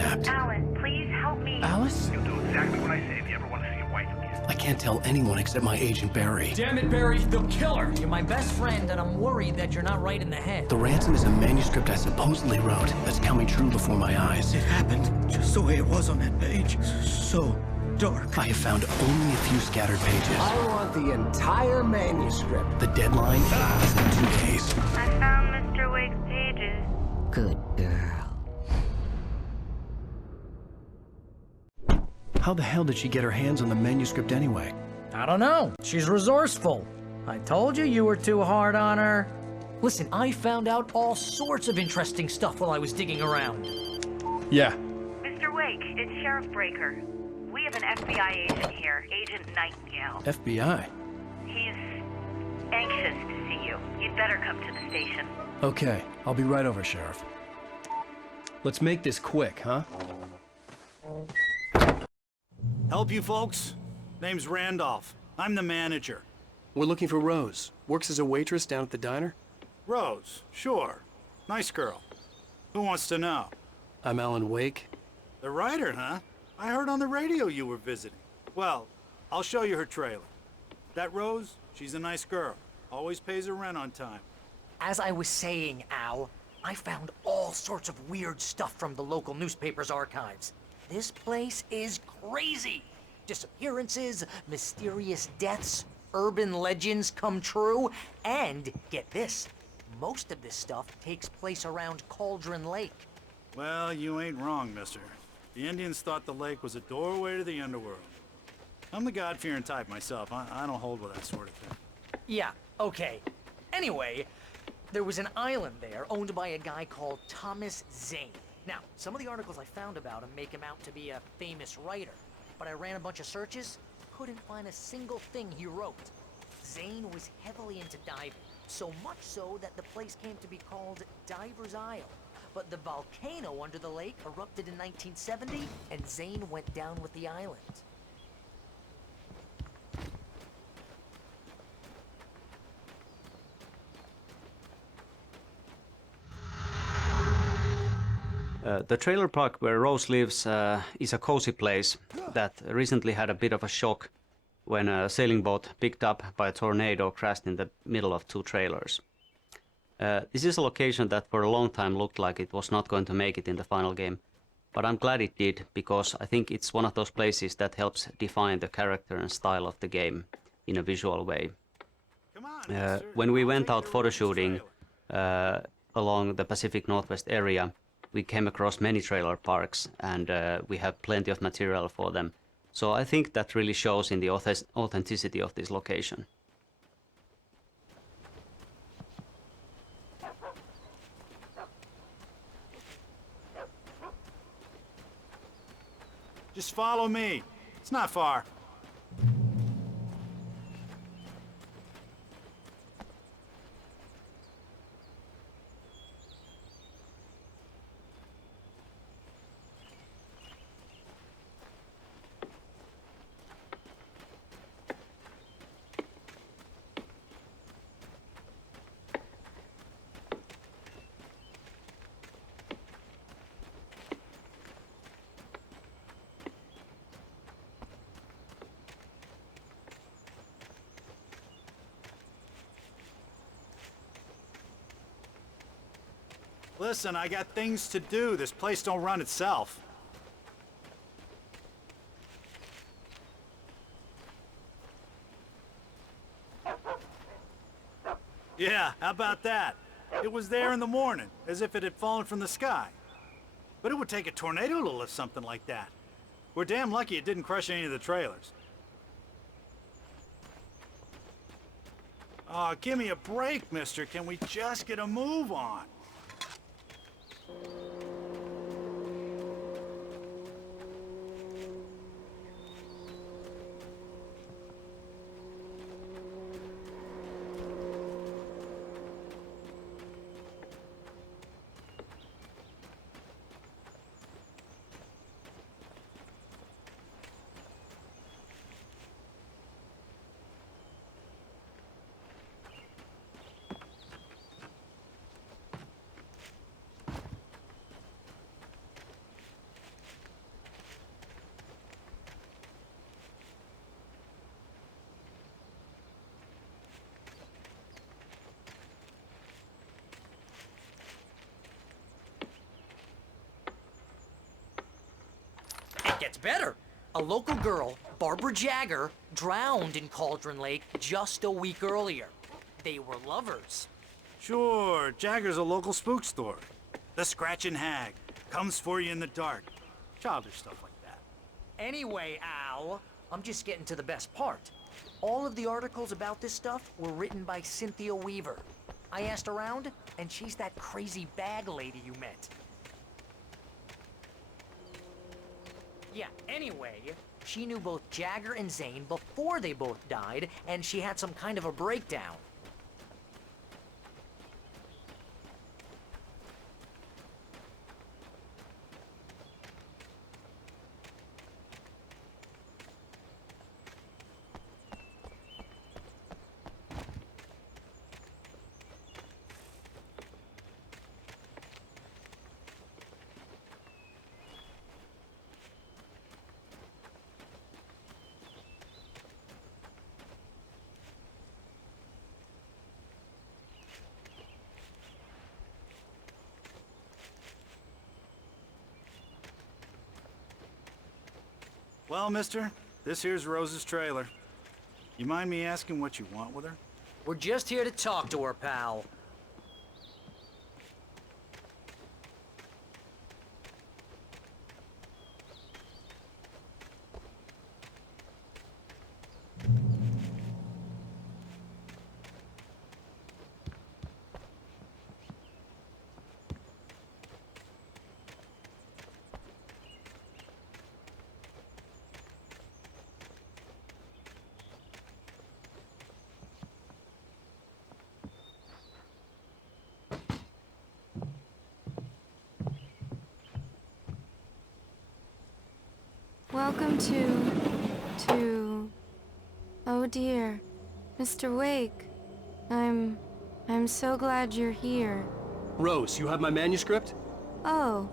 kidnapped. Alan, please help me. Alice? You'll do exactly what I say if you ever want to see your wife again. I can't tell anyone except my agent Barry. Damn it, Barry, they'll kill her! You're my best friend, and I'm worried that you're not right in the head. The ransom is a manuscript I supposedly wrote that's coming true before my eyes. It happened just the way it was on that page. So dark. I have found only a few scattered pages. I want the entire manuscript. The deadline is in 2 days. I found Mr. Wake's pages. Good girl. How the hell did she get her hands on the manuscript anyway? I don't know. She's resourceful. I told you you were too hard on her. Listen, I found out all sorts of interesting stuff while I was digging around. Yeah. Mr. Wake, it's Sheriff Breaker. We have an FBI agent here, Agent Nightingale. FBI? He's anxious to see you. You'd better come to the station. Okay, I'll be right over, Sheriff. Let's make this quick, huh? Help you folks? Name's Randolph. I'm the manager. We're looking for Rose. Works as a waitress down at the diner. Rose, sure. Nice girl. Who wants to know? I'm Alan Wake. The writer, huh? I heard on the radio you were visiting. Well, I'll show you her trailer. That Rose, she's a nice girl. Always pays her rent on time. As I was saying, Al, I found all sorts of weird stuff from the local newspaper's archives. This place is crazy. Disappearances, mysterious deaths, urban legends come true, and get this, most of this stuff takes place around Cauldron Lake. Well, you ain't wrong, mister. The Indians thought the lake was a doorway to the underworld. I'm the God-fearing type myself. I don't hold with that sort of thing. Yeah, okay. Anyway, there was an island there owned by a guy called Thomas Zane. Now, some of the articles I found about him make him out to be a famous writer, but I ran a bunch of searches, couldn't find a single thing he wrote. Zane was heavily into diving, so much so that the place came to be called Diver's Isle. But the volcano under the lake erupted in 1970, and Zane went down with the island. The trailer park where Rose lives is a cozy place that recently had a bit of a shock when a sailing boat picked up by a tornado crashed in the middle of 2 trailers. This is a location that for a long time looked like it was not going to make it in the final game, but I'm glad it did because I think it's one of those places that helps define the character and style of the game in a visual way. When we went out photo shooting along the Pacific Northwest area, we came across many trailer parks and we have plenty of material for them. So I think that really shows in the authenticity of this location. Just follow me. It's not far. Listen, I got things to do. This place don't run itself. Yeah, how about that? It was there in the morning, as if it had fallen from the sky. But it would take a tornado to lift something like that. We're damn lucky it didn't crush any of the trailers. Aw, give me a break, mister. Can we just get a move on? Gets better. A local girl, Barbara Jagger, drowned in Cauldron Lake just a week earlier. They were lovers. Sure, Jagger's a local spook story. The Scratching Hag comes for you in the dark. Childish stuff like that. Anyway, Al, I'm just getting to the best part. All of the articles about this stuff were written by Cynthia Weaver. I asked around, and she's that crazy bag lady you met. Yeah, anyway, she knew both Jagger and Zane before they both died, and she had some kind of a breakdown. Well, mister, this here's Rose's trailer. You mind me asking what you want with her? We're just here to talk to her, pal. Welcome to... Oh dear, Mr. Wake. I'm so glad you're here. Rose, you have my manuscript? Oh.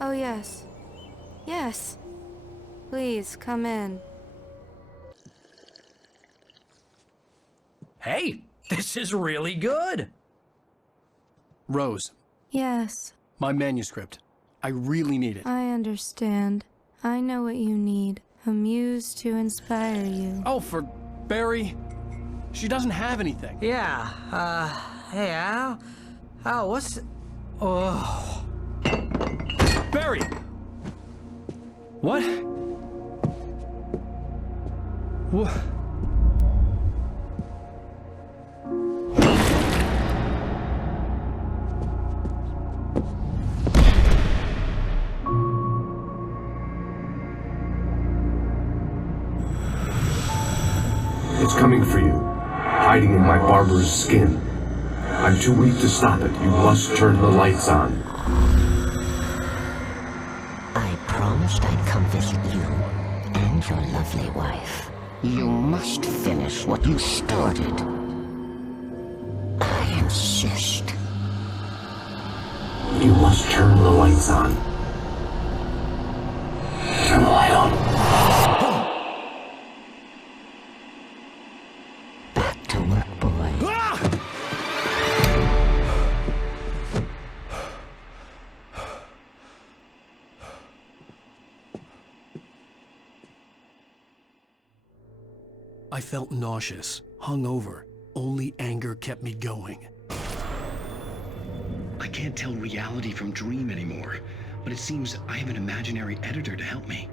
Oh yes. Yes. Please, come in. Hey, this is really good. Rose, Yes, my manuscript. I really need it. I understand. I know what you need. A muse to inspire you. Oh, for Barry. She doesn't have anything. Yeah, hey Al? Al, what's... Oh... Barry! What? What? It's coming for you, hiding in my barber's skin. I'm too weak to stop it. You must turn the lights on. I promised I'd come visit you and your lovely wife. You must finish what you started. I insist. You must turn the lights on. Turn the light on. Back to work, boy. I felt nauseous, hungover. Only anger kept me going. I can't tell reality from dream anymore, but it seems I have an imaginary editor to help me.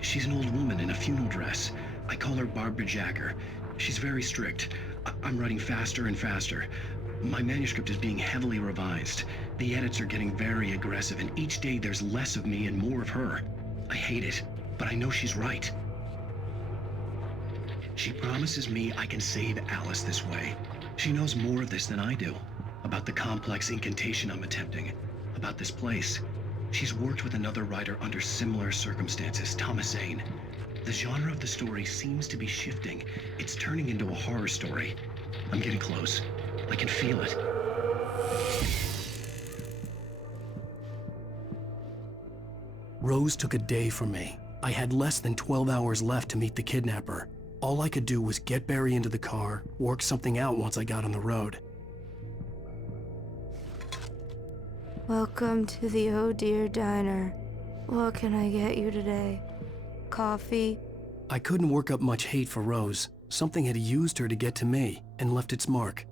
She's an old woman in a funeral dress. I call her Barbara Jagger. She's very strict. I'm writing faster and faster. My manuscript is being heavily revised. The edits are getting very aggressive, and each day there's less of me and more of her. I hate it, but I know she's right. She promises me I can save Alice this way. She knows more of this than I do. About the complex incantation I'm attempting. About this place. She's worked with another writer under similar circumstances, Thomas Zane. The genre of the story seems to be shifting. It's turning into a horror story. I'm getting close. I can feel it. Rose took a day from me. I had less than 12 hours left to meet the kidnapper. All I could do was get Barry into the car, work something out once I got on the road. Welcome to the Oh Dear Diner. What can I get you today? Coffee? I couldn't work up much hate for Rose. Something had used her to get to me and left its mark.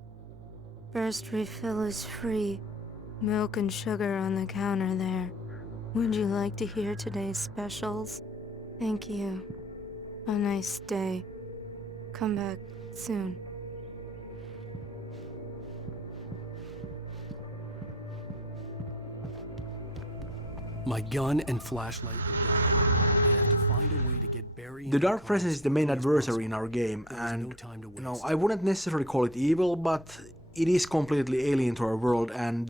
First refill is free. Milk and sugar on the counter there. Would you like to hear today's specials? Thank you. A nice day. Come back soon. My gun and flashlight were gone. I'd have to find a way to get Barry. The Dark Presence is the main adversary in our game, and I wouldn't necessarily call it evil, but it is completely alien to our world. And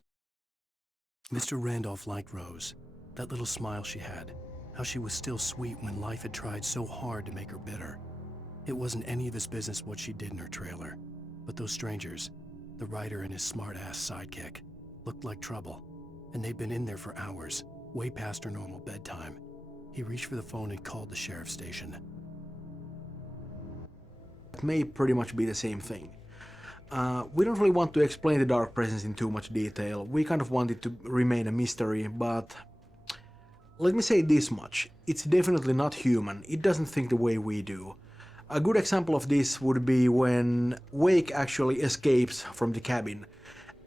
Mr. Randolph liked Rose. That little smile she had. How she was still sweet when life had tried so hard to make her bitter. It wasn't any of his business what she did in her trailer. But those strangers, the writer and his smart-ass sidekick, looked like trouble. And they'd been in there for hours, way past her normal bedtime. He reached for the phone and called the sheriff's station. it may pretty much be the same thing. We don't really want to explain the Dark Presence in too much detail. We kind of want it to remain a mystery, but let me say this much. It's definitely not human. It doesn't think the way we do. A good example of this would be when Wake actually escapes from the cabin,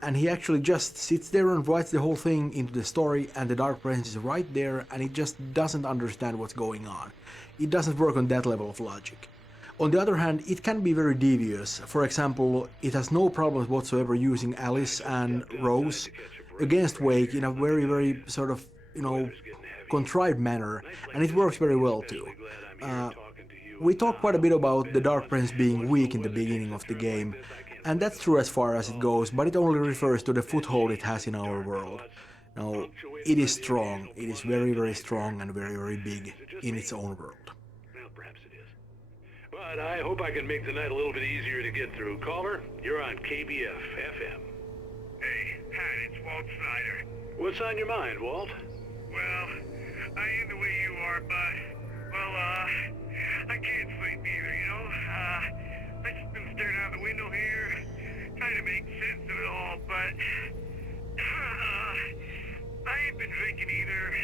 and he actually just sits there and writes the whole thing into the story, and the Dark Presence is right there, and it just doesn't understand what's going on. It doesn't work on that level of logic. On the other hand, it can be very devious. For example, it has no problems whatsoever using Alice and Rose against Wake in a very sort of, contrived manner, and it works very well too. We talked quite a bit about the Dark Presence being weak in the beginning of the game, and that's true as far as it goes, but it only refers to the foothold it has in our world. Now, it is strong. It is very strong and very big in its own world. But I hope I can make the night a little bit easier to get through. Caller, you're on KBF FM. Hey, Pat, it's Walt Snyder. What's on your mind, Walt? Well, I ain't the way you are, but, I can't sleep either, I just been staring out the window here, trying to make sense of it all, but, I ain't been drinking either,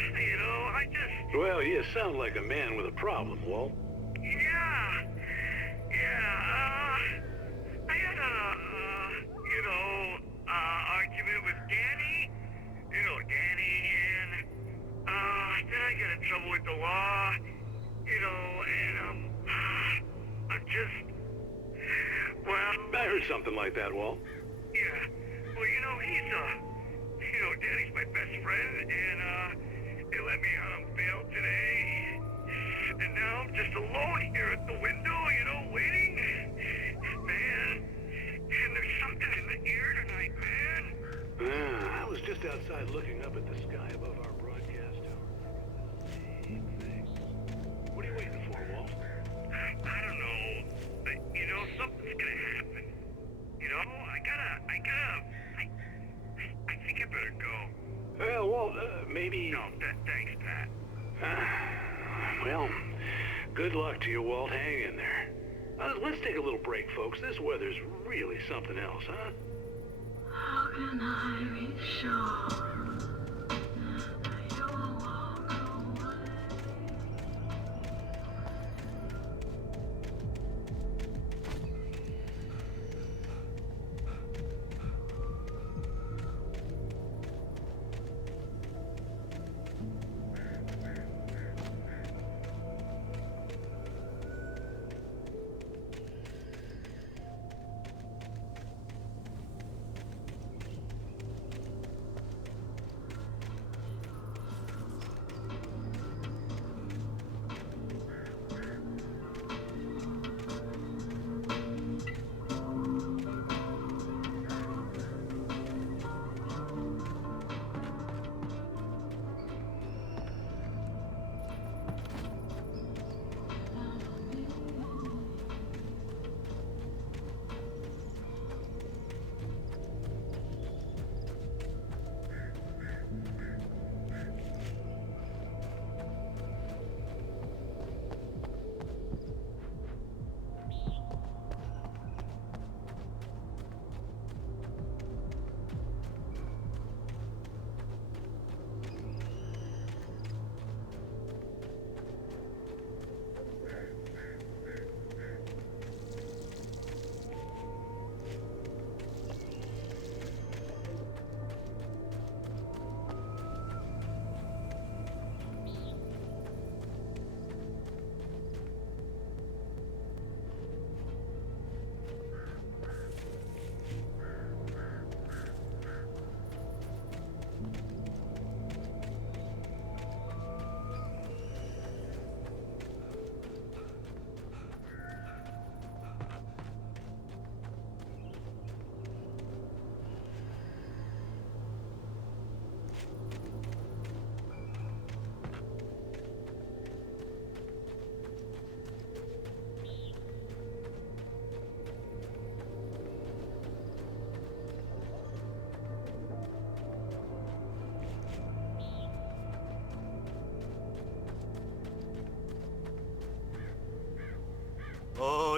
I just... Well, you sound like a man with a problem, Walt. I had argument with Danny, Danny, and, then I got in trouble with the law, and, I'm just, I heard something like that, Walt. Yeah, well, Danny's my best friend, and, they let me out on bail today, and now I'm just alone here at the window, waiting, man, and there's something in the air tonight, man. I was just outside looking up at the sky above our broadcast tower. Same thing. What are you waiting for, Walt? I don't know, but, something's gonna happen. I think I better go. Well, Walt, maybe... No, thanks, Pat. Well, good luck to you, Walt. Hang in there. Let's take a little break, folks. This weather's really something else, huh? How can I be sure?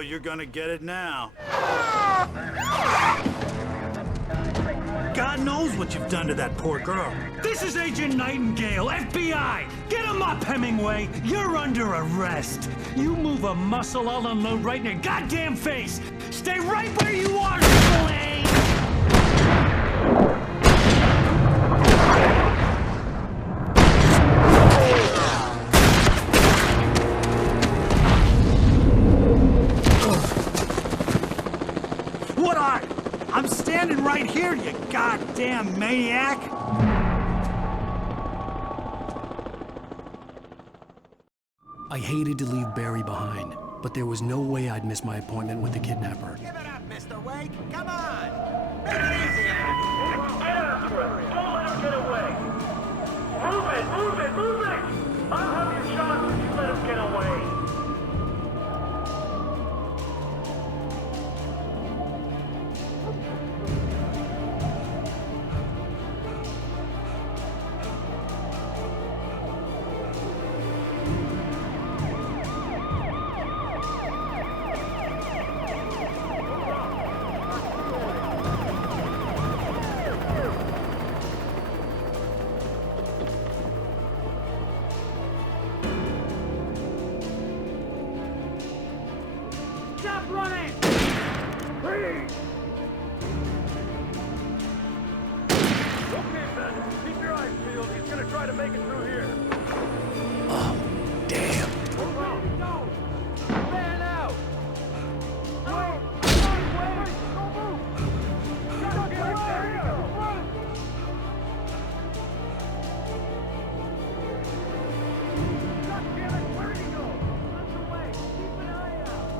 you're gonna get it now. God knows what you've done to that poor girl. This is Agent Nightingale, FBI! Get him up, Hemingway! You're under arrest! You move a muscle, I'll unload right in your goddamn face! Stay right where you are, Spillane! What are you? I'm standing right here, you goddamn maniac! I hated to leave Barry behind, but there was no way I'd miss my appointment with the kidnapper. Give it up, Mr. Wake! Come on! Make it easy, Al! Get after it! Don't let him get away! Move it! Move it! Move it! I'll have your shot if you let him get away! Stop running! Please! Okay, Ben. Keep your eyes peeled. He's gonna try to make it through here. Oh, damn. Move out! Go! Man out! Wait! Wait! Don't move! Get there you go! Run! God damn it! Where did he go? Runs away! Keep an eye out!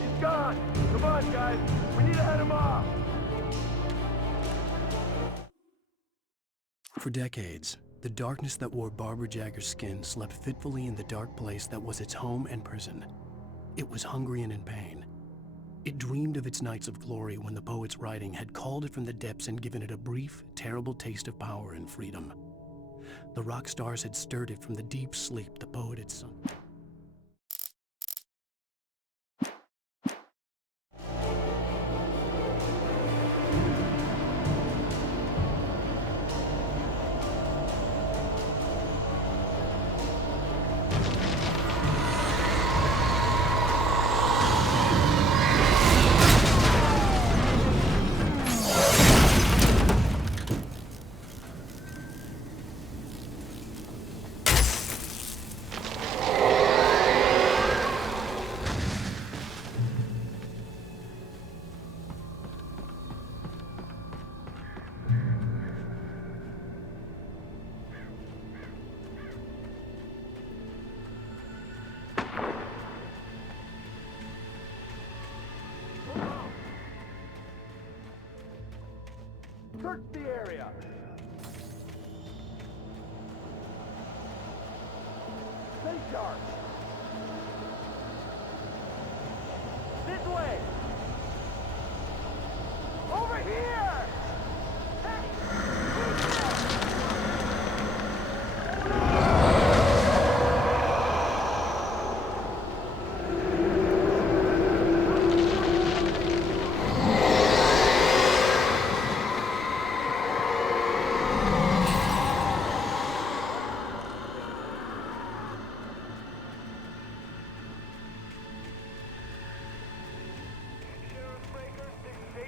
He's gone! Come on, guys! We need to head him off! For decades, the darkness that wore Barbara Jagger's skin slept fitfully in the dark place that was its home and prison. It was hungry and in pain. It dreamed of its nights of glory when the poet's writing had called it from the depths and given it a brief, terrible taste of power and freedom. The rock stars had stirred it from the deep sleep the poet had sung. Search the area! Stay sharp! This way! Over here!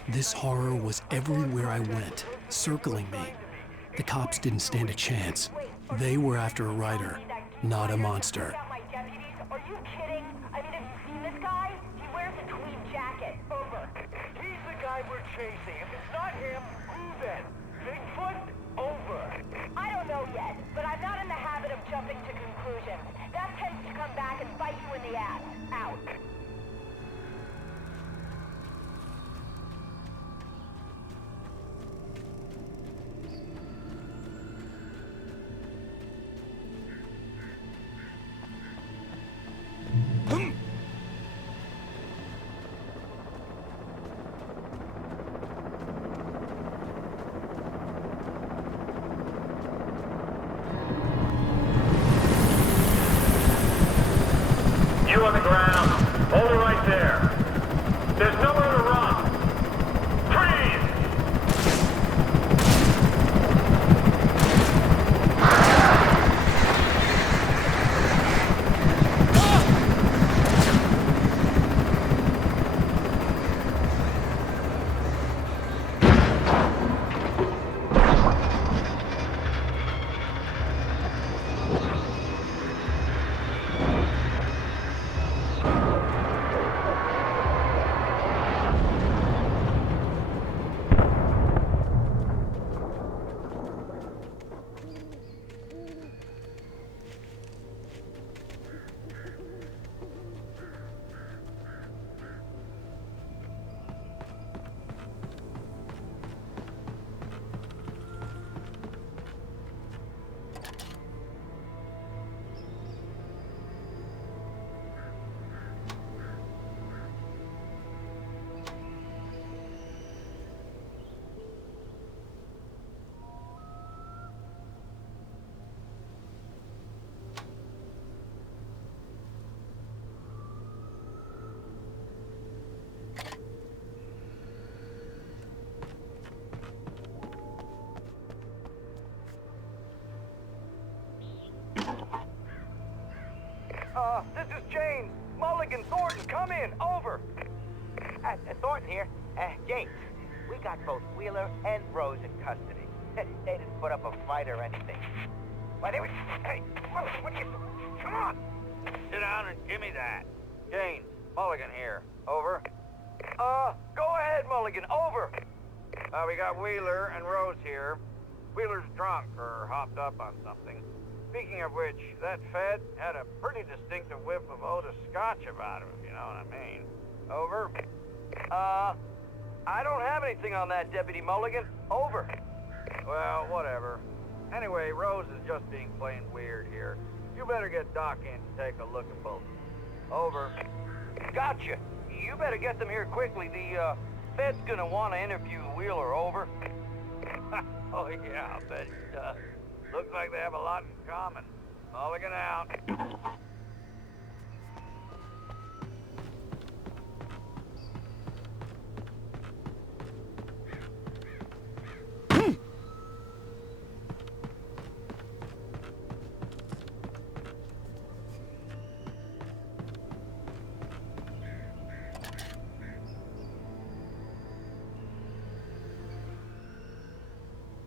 This horror was everywhere I went, circling me. The cops didn't stand a chance. They were after a writer, not a monster. Are you kidding? I mean, have you seen this guy? He wears a tweed jacket. Over. He's the guy we're chasing. If it's not him, who then? Bigfoot? Over. I don't know yet, but I'm not in the habit of jumping jumping to conclusions. That tends to come back and bite you in the ass. Out. You on the ground. Hold it right there. There's nowhere to run. Freeze! This is James. Mulligan, Thornton, come in. Over. Thornton here. James, we got both Wheeler and Rose in custody. They didn't put up a fight or anything. Why, they were... Hey, what are you... Come on! Sit down and give me that. James, Mulligan here. Over. Go ahead, Mulligan. Over. We got Wheeler and Rose here. Wheeler's drunk or hopped up on something. Speaking of which, that Fed had a pretty distinctive whiff of Otis Scotch about him, if you know what I mean. Over. I don't have anything on that, Deputy Mulligan. Over. Well, whatever. Anyway, Rose is just being plain weird here. You better get Doc in to take a look at both. Over. Gotcha. You better get them here quickly. The, Fed's gonna want to interview Wheeler. Over. Oh, yeah, I'll bet it does. Looks like they have a lot in common. Mulligan out.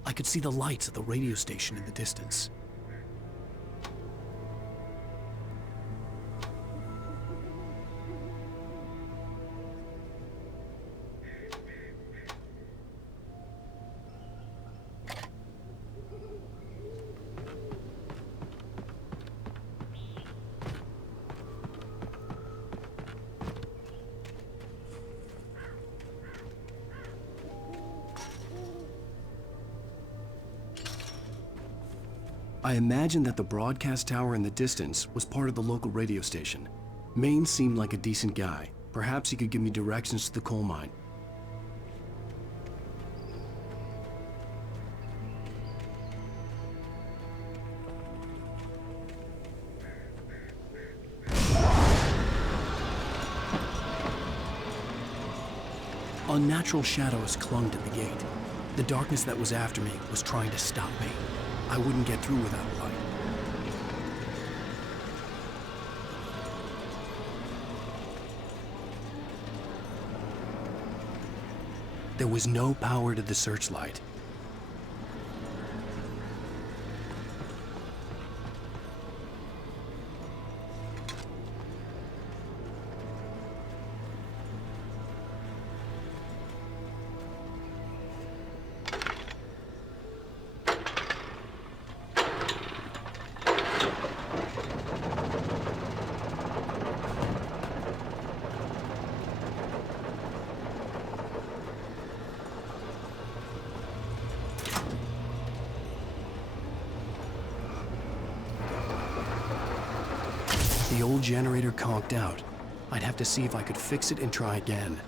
I could see the lights of the radio station in the distance. I imagined that the broadcast tower in the distance was part of the local radio station. Payne seemed like a decent guy. Perhaps he could give me directions to the coal mine. Unnatural shadows clung to the gate. The darkness that was after me was trying to stop me. I wouldn't get through without a light. There was no power to the searchlight. the old generator conked out, I'd have to see if I could fix it and try again.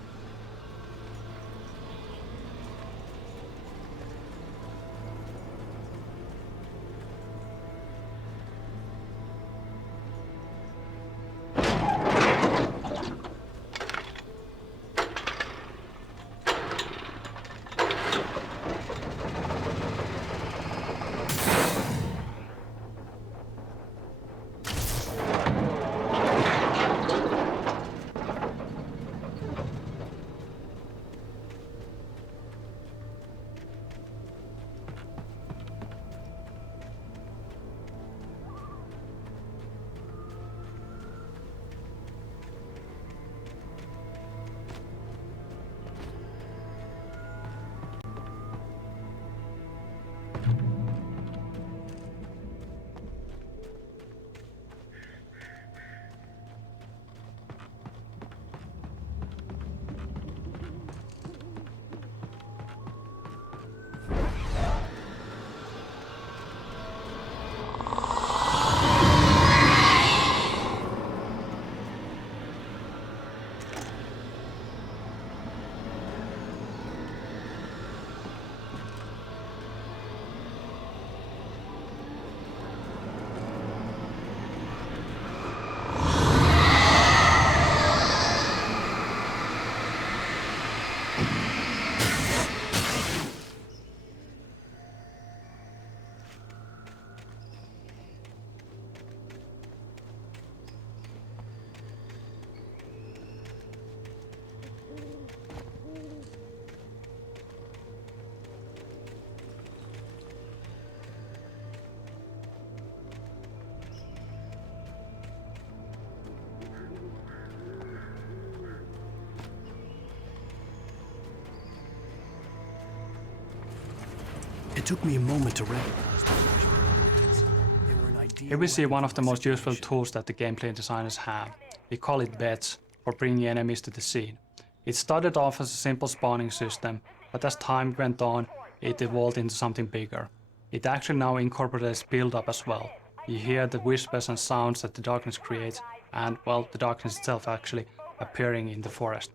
It took me a moment to recognize the flashbacks. They were an ideal Here we see weapon one of for the my most useful situation. tools that the gameplay designers have. We call it beds, for bringing enemies to the scene. It started off as a simple spawning system, but as time went on, it evolved into something bigger. It actually now incorporates build-up as well. You hear the whispers and sounds that the darkness creates, and, well, the darkness itself actually appearing in the forest.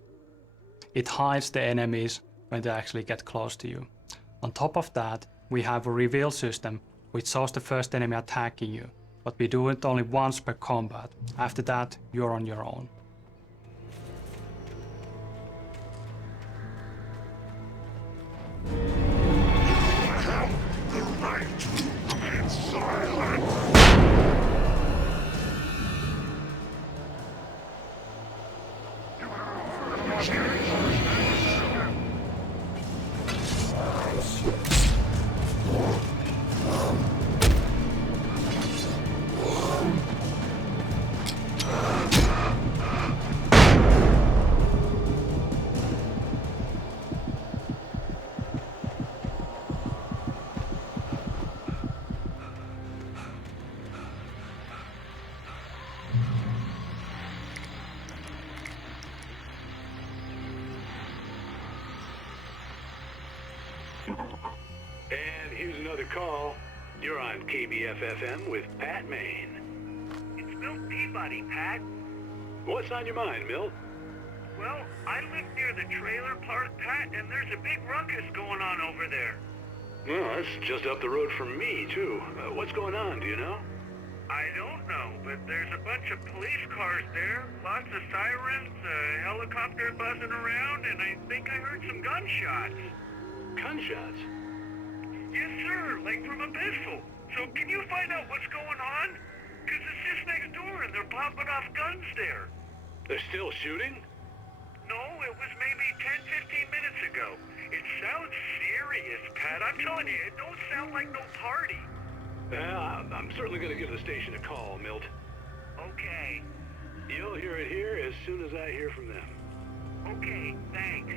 It hides the enemies when they actually get close to you. On top of that, we have a reveal system which shows the first enemy attacking you, but we do it only once per combat. After that, you're on your own. And here's another call. You're on KBFFM with Pat Maine. It's Milt Peabody, Pat. What's on your mind, Milt? Well, I live near the trailer park, Pat, and there's a big ruckus going on over there. Well, that's just up the road from me, too. What's going on, do you know? I don't know, but there's a bunch of police cars there, lots of sirens, a helicopter buzzing around, and I think I heard some gunshots. Gunshots? Yes, sir, like from a pistol. So can you find out what's going on? Because it's just next door and they're popping off guns there. They're still shooting? No, it was maybe 10, 15 minutes ago. It sounds serious, Pat. I'm telling you, it don't sound like no party. I'm certainly going to give the station a call, Milt. Okay. You'll hear it here as soon as I hear from them. Okay, thanks.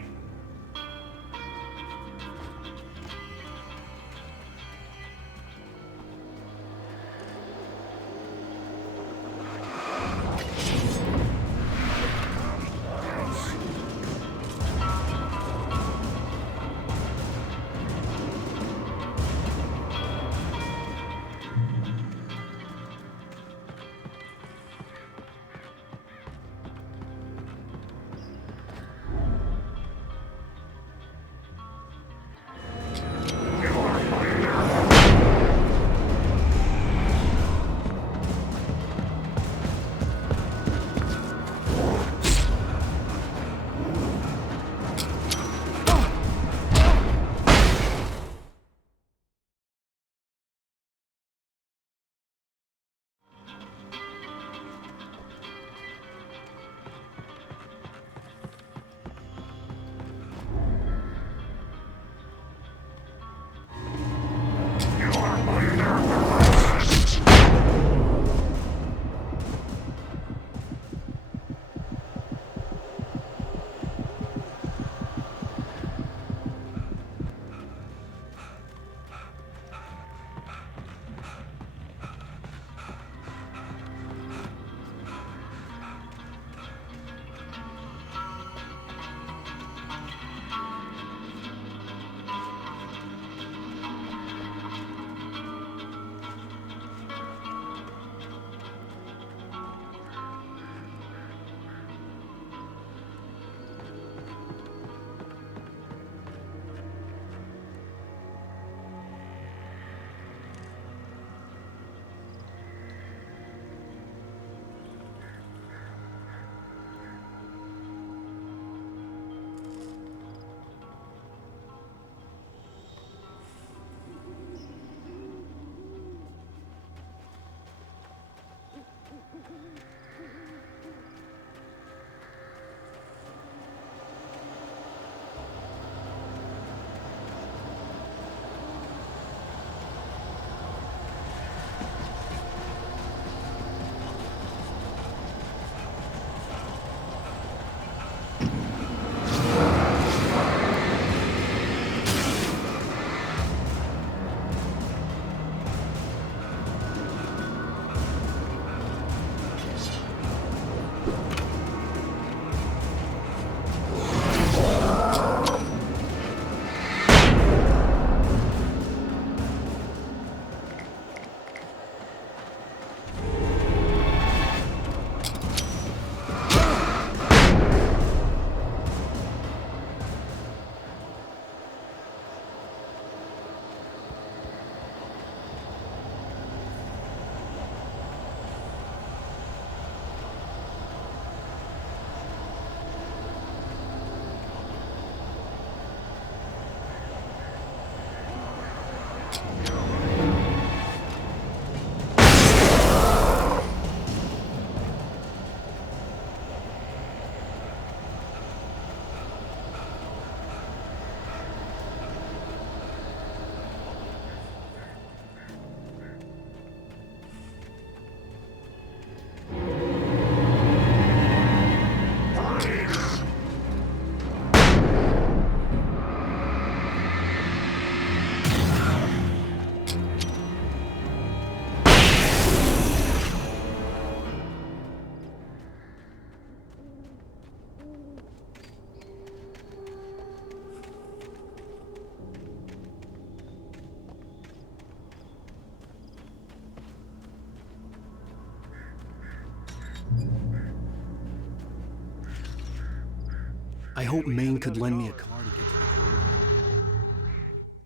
hope Maine could lend me a car to get to the car.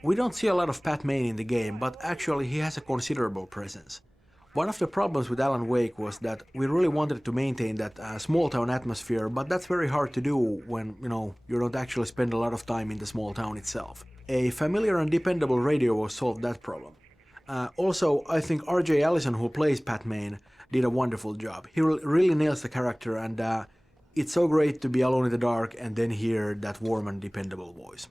We don't see a lot of Pat Maine in the game, but actually he has a considerable presence. One of the problems with Alan Wake was that we really wanted to maintain that small town atmosphere, but that's very hard to do when, you don't actually spend a lot of time in the small town itself. A familiar and dependable radio will solve that problem. Also, I think R.J. Allison, who plays Pat Maine, did a wonderful job. He really nails the character, and it's so great to be alone in the dark and then hear that warm and dependable voice.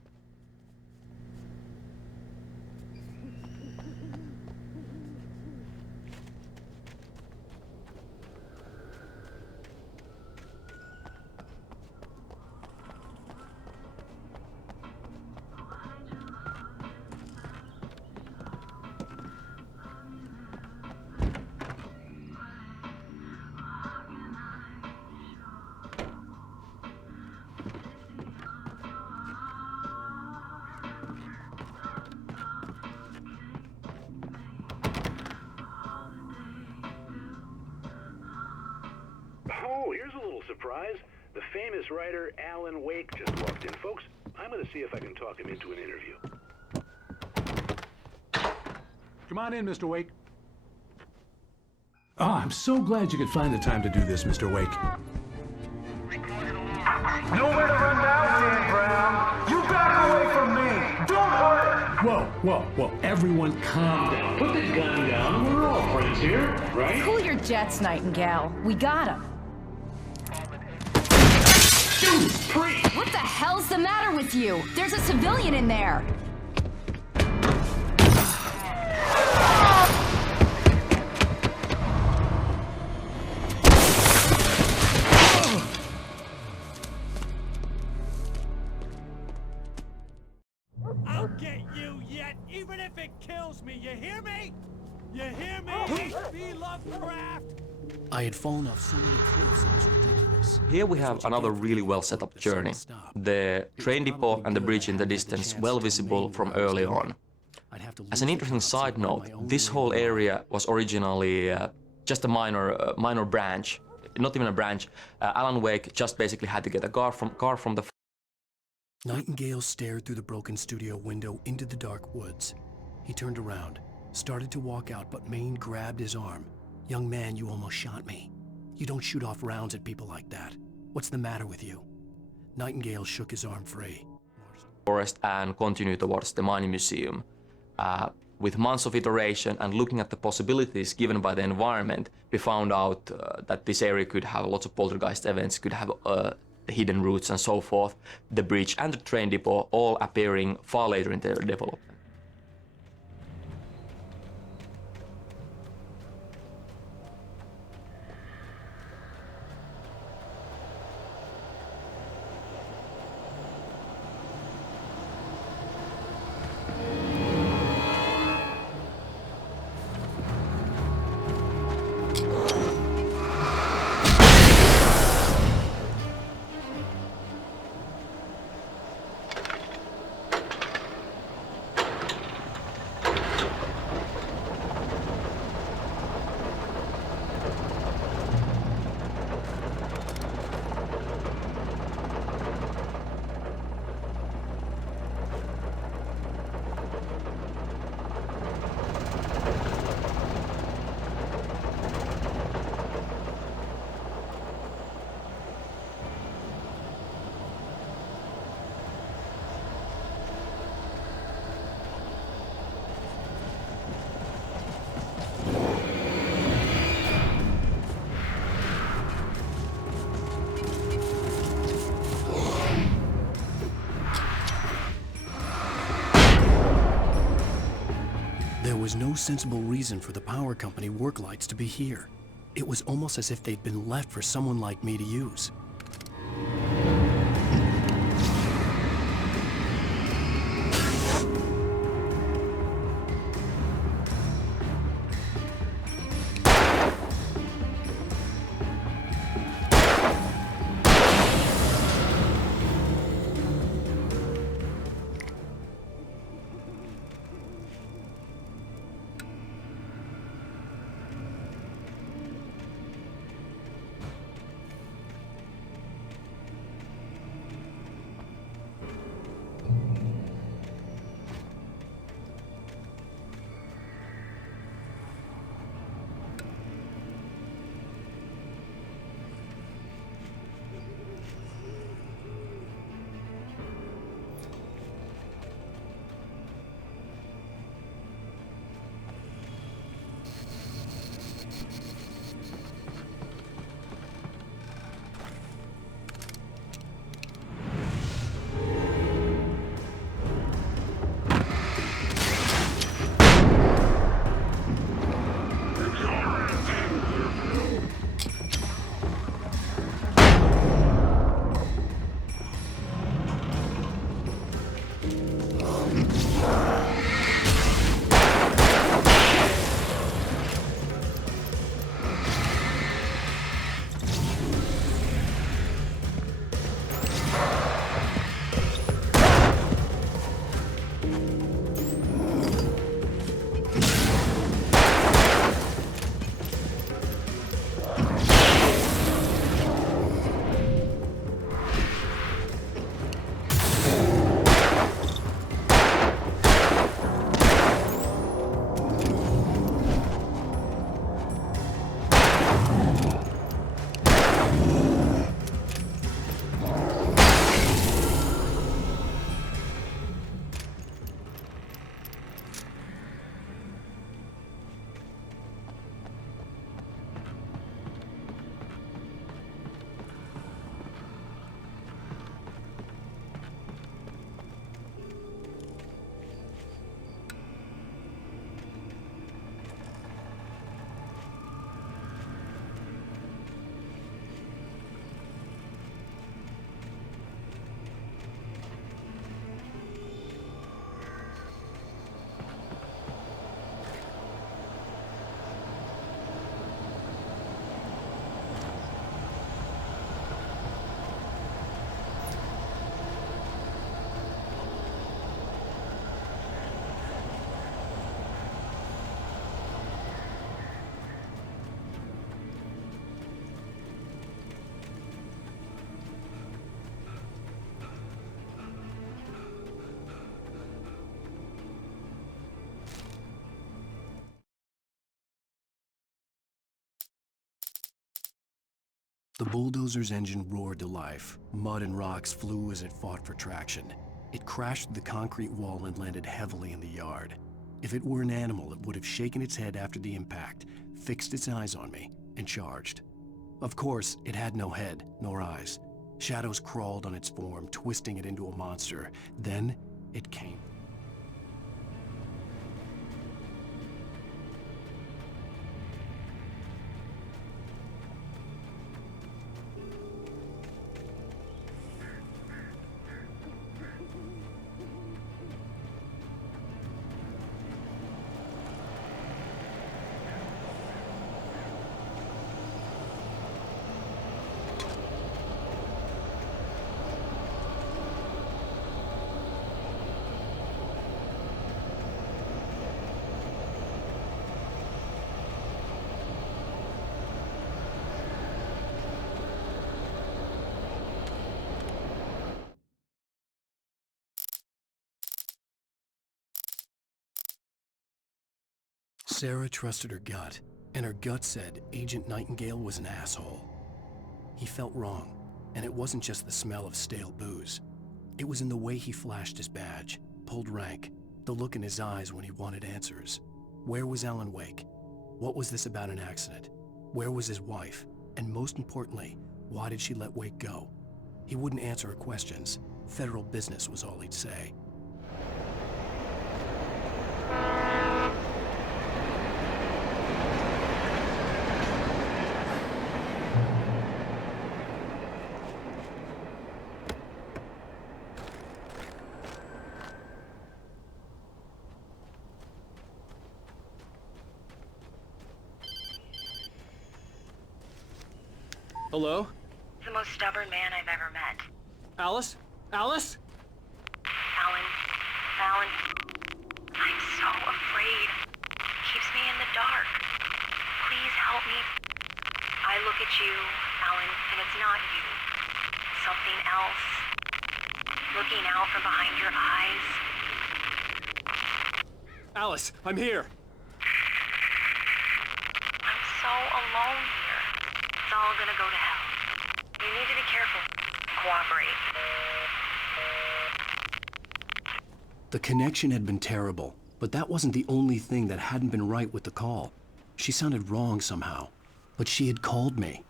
Oh, here's a little surprise. The famous writer Alan Wake just walked in. Folks, I'm going to see if I can talk him into an interview. Come on in, Mr. Wake. Oh, I'm so glad you could find the time to do this, Mr. Wake. Nowhere to run now, Dan Brown. You back away from me. Don't hurt. Whoa. Everyone calm down. Put the gun down. We're all friends here, right? Cool your jets, Nightingale. We got him. Dude, preach! What the hell's the matter with you? There's a civilian in there. I'll get you yet, even if it kills me. You hear me? You hear me? H.P. Lovecraft? I had fallen off so many cliffs it was ridiculous. Here we have another really well set up journey. The train depot and the bridge in the distance well visible from early on. As an interesting side note, this whole area was originally just a minor branch. Not even a branch. Alan Wake just basically had to get a car from the... Nightingale stared through the broken studio window into the dark woods. He turned around, started to walk out, but Maine grabbed his arm. Young man, you almost shot me. You don't shoot off rounds at people like that. What's the matter with you? Nightingale shook his arm free. Forest and continued towards the mining museum. With months of iteration and looking at the possibilities given by the environment, we found out that this area could have lots of poltergeist events, could have hidden routes and so forth. The bridge and the train depot all appearing far later in their development. There was no sensible reason for the power company work lights to be here. It was almost as if they'd been left for someone like me to use. The bulldozer's engine roared to life. Mud and rocks flew as it fought for traction. It crashed through the concrete wall and landed heavily in the yard. If it were an animal, it would have shaken its head after the impact, fixed its eyes on me, and charged. Of course, it had no head, nor eyes. Shadows crawled on its form, twisting it into a monster. Then, it came. Sarah trusted her gut, and her gut said Agent Nightingale was an asshole. He felt wrong, and it wasn't just the smell of stale booze. It was in the way he flashed his badge, pulled rank, the look in his eyes when he wanted answers. Where was Alan Wake? What was this about an accident? Where was his wife? And most importantly, why did she let Wake go? He wouldn't answer her questions. Federal business was all he'd say. Hello? The most stubborn man I've ever met. Alice? Alice? Alan. Alan. I'm so afraid. Keeps me in the dark. Please help me. I look at you, Alan, and it's not you. Something else. Looking out from behind your eyes. Alice, I'm here. I'm so alone here. It's all gonna go to hell. You need to be careful. Cooperate. The connection had been terrible, but that wasn't the only thing that hadn't been right with the call. She sounded wrong somehow, but she had called me.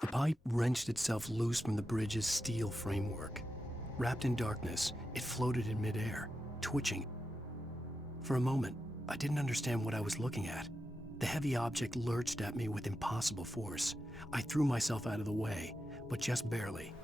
The pipe wrenched itself loose from the bridge's steel framework. Wrapped in darkness, it floated in midair, twitching. For a moment, I didn't understand what I was looking at. The heavy object lurched at me with impossible force. I threw myself out of the way, but just barely.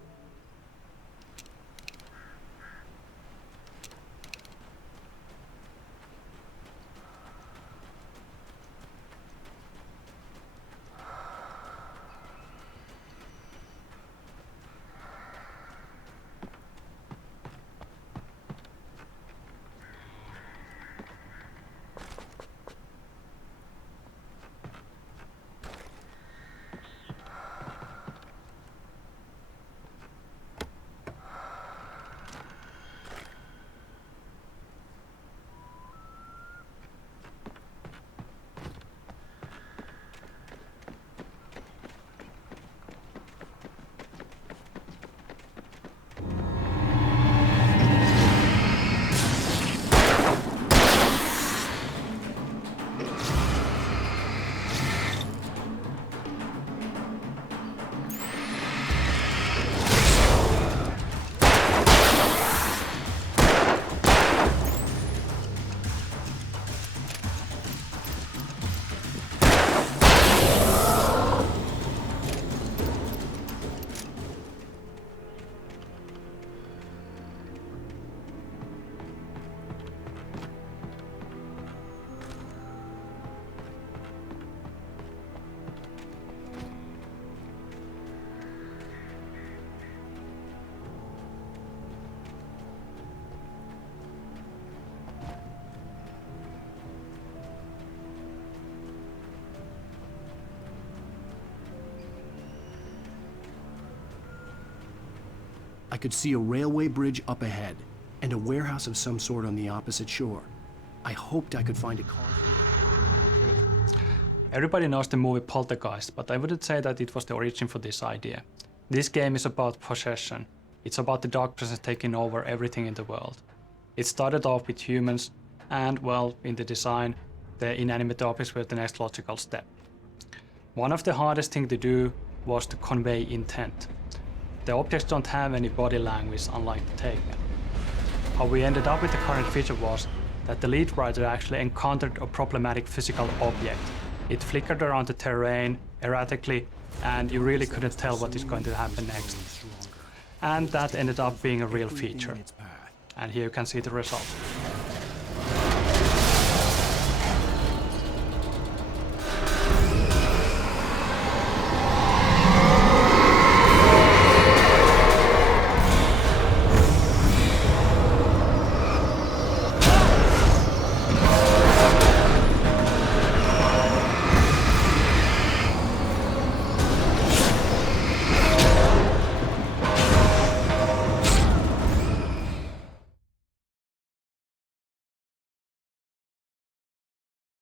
I could see a railway bridge up ahead, and a warehouse of some sort on the opposite shore. I hoped I could find a car. Everybody knows the movie Poltergeist, but I wouldn't say that it was the origin for this idea. This game is about possession. It's about the dark presence taking over everything in the world. It started off with humans, and, well, in the design, the inanimate objects were the next logical step. One of the hardest things to do was to convey intent. The objects don't have any body language, unlike the Taken. How we ended up with the current feature was that the lead writer actually encountered a problematic physical object. It flickered around the terrain erratically, and you really couldn't tell what is going to happen next. And that ended up being a real feature. And here you can see the result.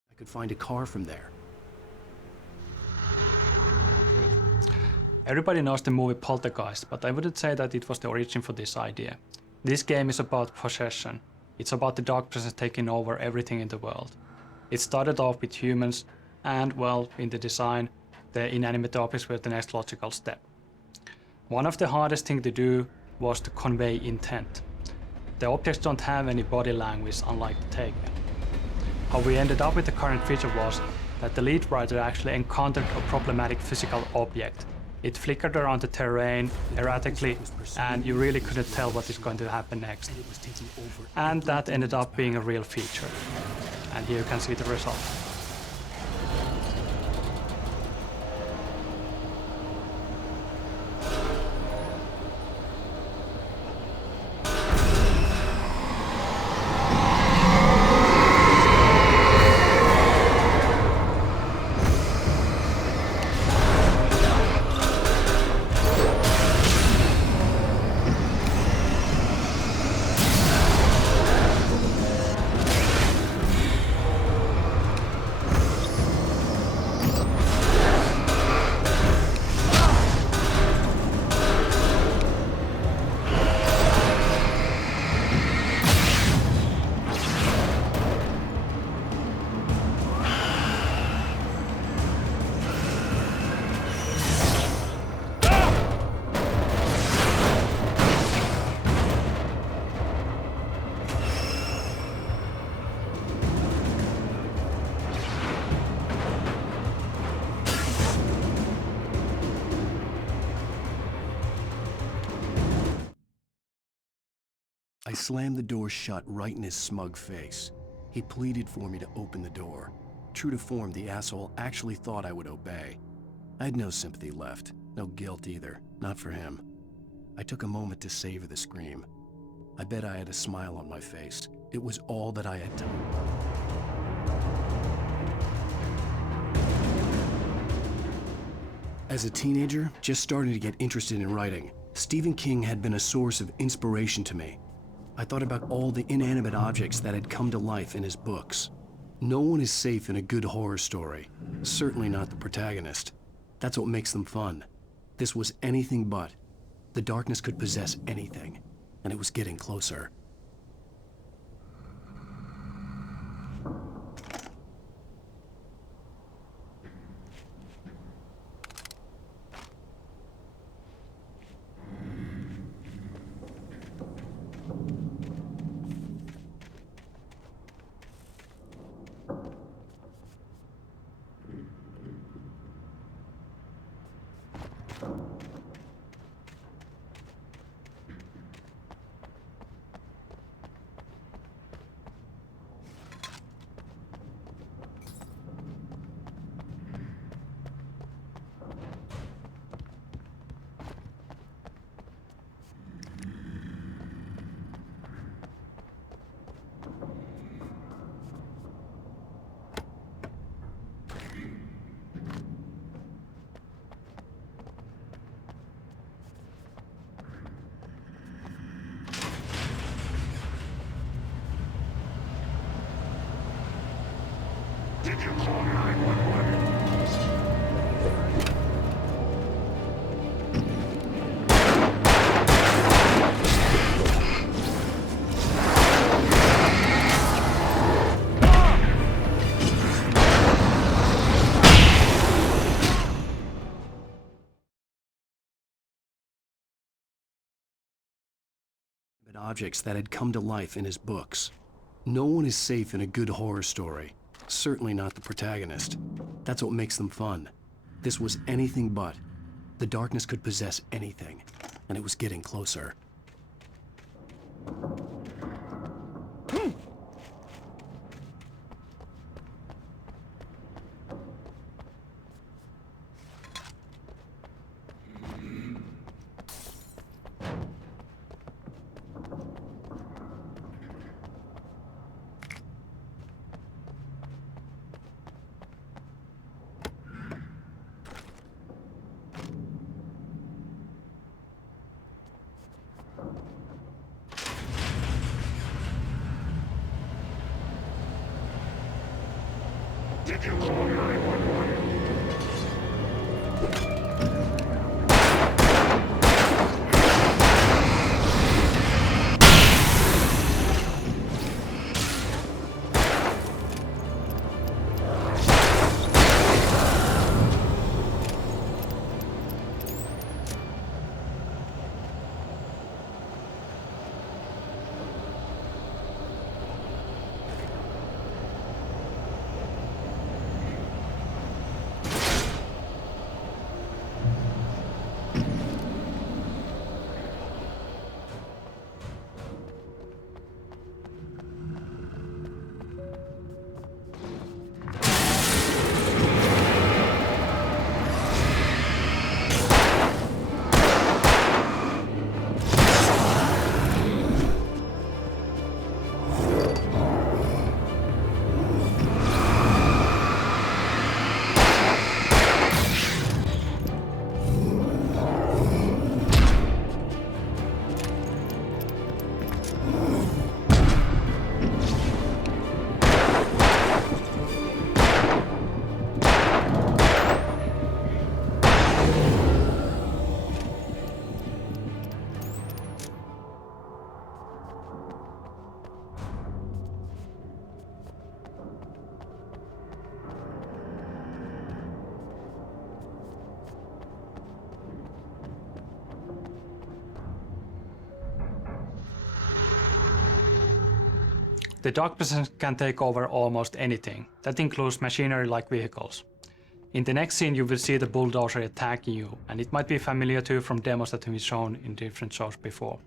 I could find a car from there. Everybody knows the movie Poltergeist, but I wouldn't say that it was the origin for this idea. This game is about possession. It's about the dark presence taking over everything in the world. It started off with humans, and, well, in the design, the inanimate objects were the next logical step. One of the hardest things to do was to convey intent. The objects don't have any body language, unlike the Taken. How we ended up with the current feature was that the lead writer actually encountered a problematic physical object. It flickered around the terrain erratically, and you really couldn't tell what is going to happen next. And that ended up being a real feature. And here you can see the result. I slammed the door shut right in his smug face. He pleaded for me to open the door. True to form, the asshole actually thought I would obey. I had no sympathy left, no guilt either, not for him. I took a moment to savor the scream. I bet I had a smile on my face. It was all that I had done. As a teenager, just starting to get interested in writing, Stephen King had been a source of inspiration to me. I thought about all the inanimate objects that had come to life in his books. No one is safe in a good horror story, certainly not the protagonist. That's what makes them fun. This was anything but. The darkness could possess anything, and it was getting closer. Did you call 911? Objects that had come to life in his books. No one is safe in a good horror story. Certainly not the protagonist. That's what makes them fun. This was anything but. The darkness could possess anything, and it was getting closer. The dark presence can take over almost anything. That includes machinery like vehicles. In the next scene you will see the bulldozer attacking you, and it might be familiar to you from demos that have been shown in different shows before.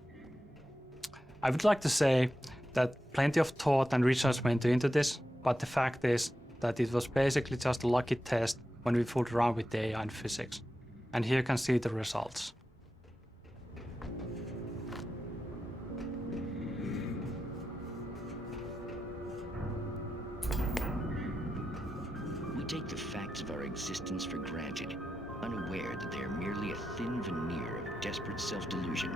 I would like to say that plenty of thought and research went into this, but the fact is that it was basically just a lucky test when we fooled around with the AI and physics. And here you can see the results. We take the facts of our existence for granted, unaware that they are merely a thin veneer of desperate self-delusion,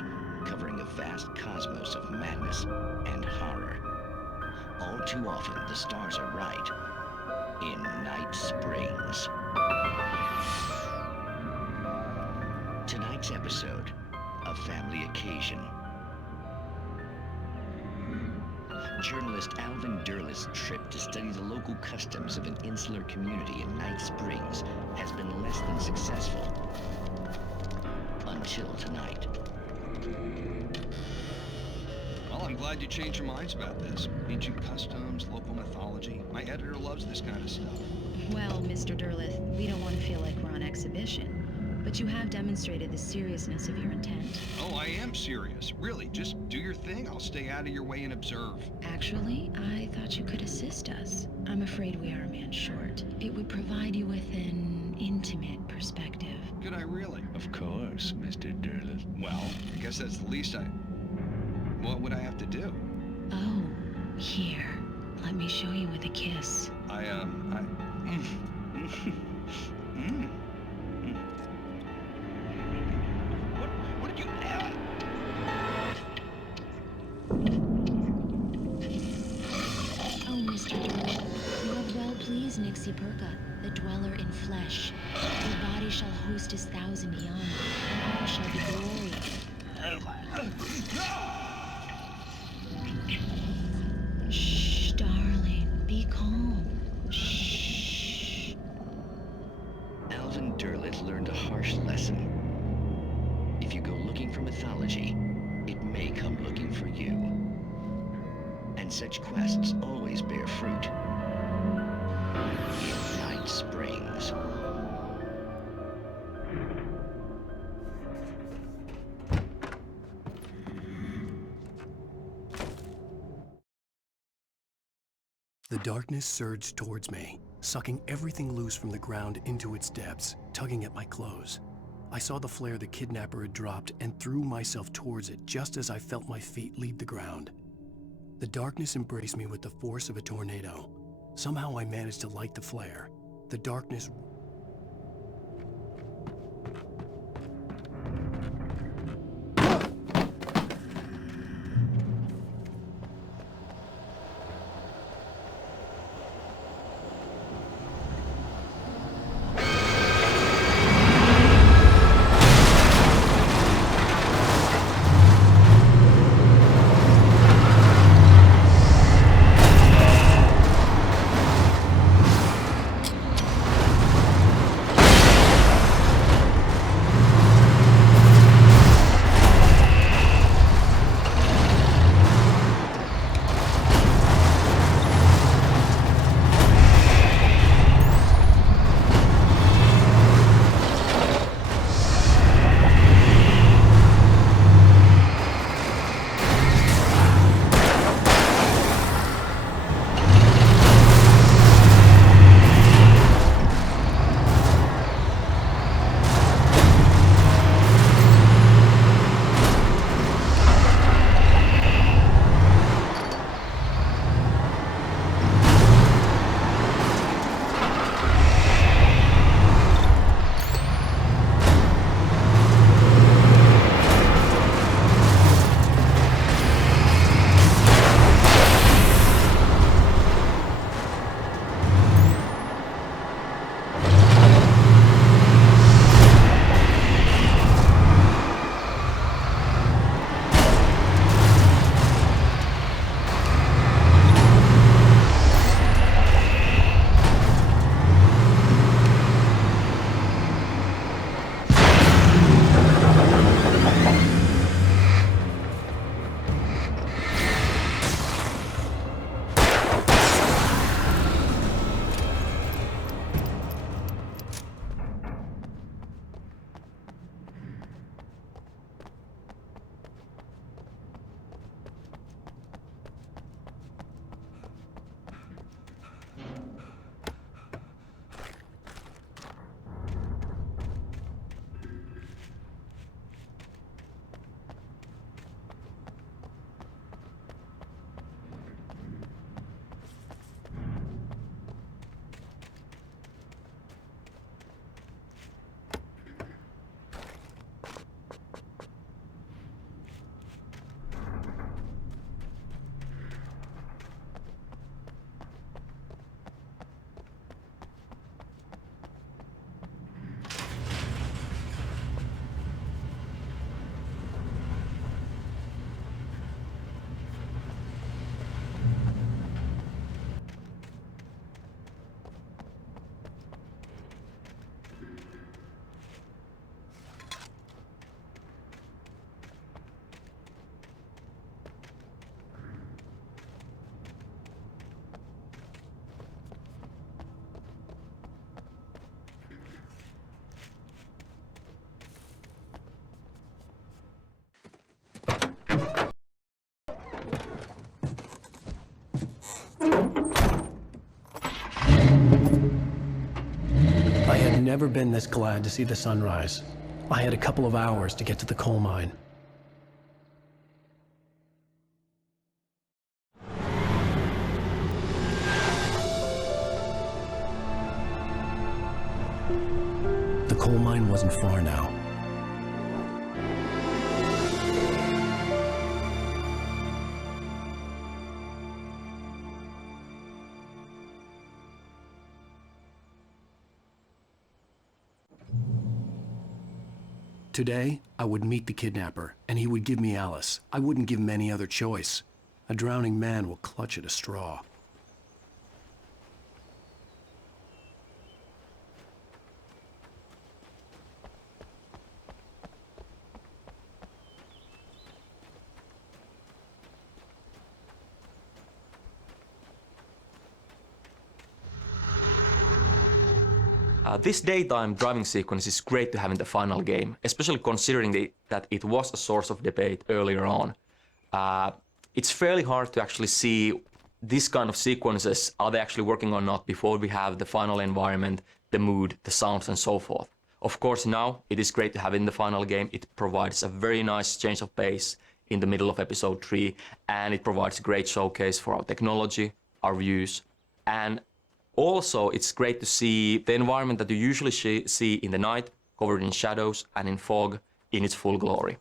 covering a vast cosmos of madness and horror. All too often, the stars are right. In Night Springs. Tonight's episode, a family occasion. Journalist Alvin Derleth's trip to study the local customs of an insular community in Night Springs has been less than successful. Until tonight. Well, I'm glad you changed your minds about this. Ancient customs, local mythology. My editor loves this kind of stuff. Well, Mr. Derleth, we don't want to feel like we're on exhibition. But you have demonstrated the seriousness of your intent. Oh, I am serious. Really, just do your thing. I'll stay out of your way and observe. Actually, I thought you could assist us. I'm afraid we are a man short. It would provide you with an intimate perspective. Could I really? Of course, Mr. Derleth. Well, I guess that's the least I... What would I have to do? Oh, here. Let me show you with a kiss. What did you... Oh, Mr. Derleth, you have well pleased Nixie Perka, the dweller in flesh. Your body shall host his 1,000 young, and all shall be glory. Shh, darling, be calm. Shh. Alvin Derleth learned a harsh lesson. If you go looking for mythology, it may come looking for you. such quests always bear fruit. Night Springs. The darkness surged towards me, sucking everything loose from the ground into its depths, tugging at my clothes. I saw the flare the kidnapper had dropped and threw myself towards it just as I felt my feet leave the ground. The darkness embraced me with the force of a tornado. Somehow I managed to light the flare. The darkness I had never been this glad to see the sunrise. I had a couple of hours to get to the coal mine. The coal mine wasn't far now. Today, I would meet the kidnapper, and he would give me Alice. I wouldn't give him any other choice. A drowning man will clutch at a straw. This daytime driving sequence is great to have in the final game, especially considering that it was a source of debate earlier on. It's fairly hard to actually see this kind of sequences, are they actually working or not, before we have the final environment, the mood, the sounds, and so forth. Of course, now it is great to have in the final game. It provides a very nice change of pace in the middle of episode 3, and it provides a great showcase for our technology, our views, and also it's great to see the environment that you usually see in the night, covered in shadows and in fog, in its full glory.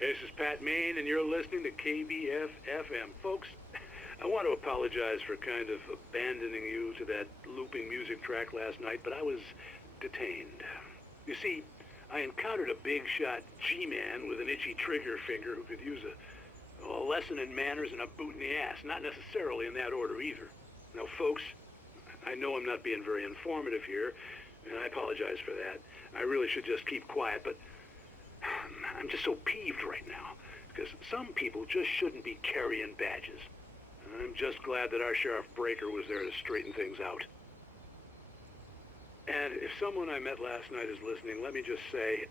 This is Pat Maine, and you're listening to KBF-FM. Folks, I want to apologize for kind of abandoning you to that looping music track last night, but I was detained. You see, I encountered a big-shot G-man with an itchy trigger finger who could use a lesson in manners and a boot in the ass, not necessarily in that order either. Now, folks, I know I'm not being very informative here, and I apologize for that. I really should just keep quiet, but I'm just so peeved right now, because some people just shouldn't be carrying badges. I'm just glad that our Sheriff Breaker was there to straighten things out. And if someone I met last night is listening, let me just say,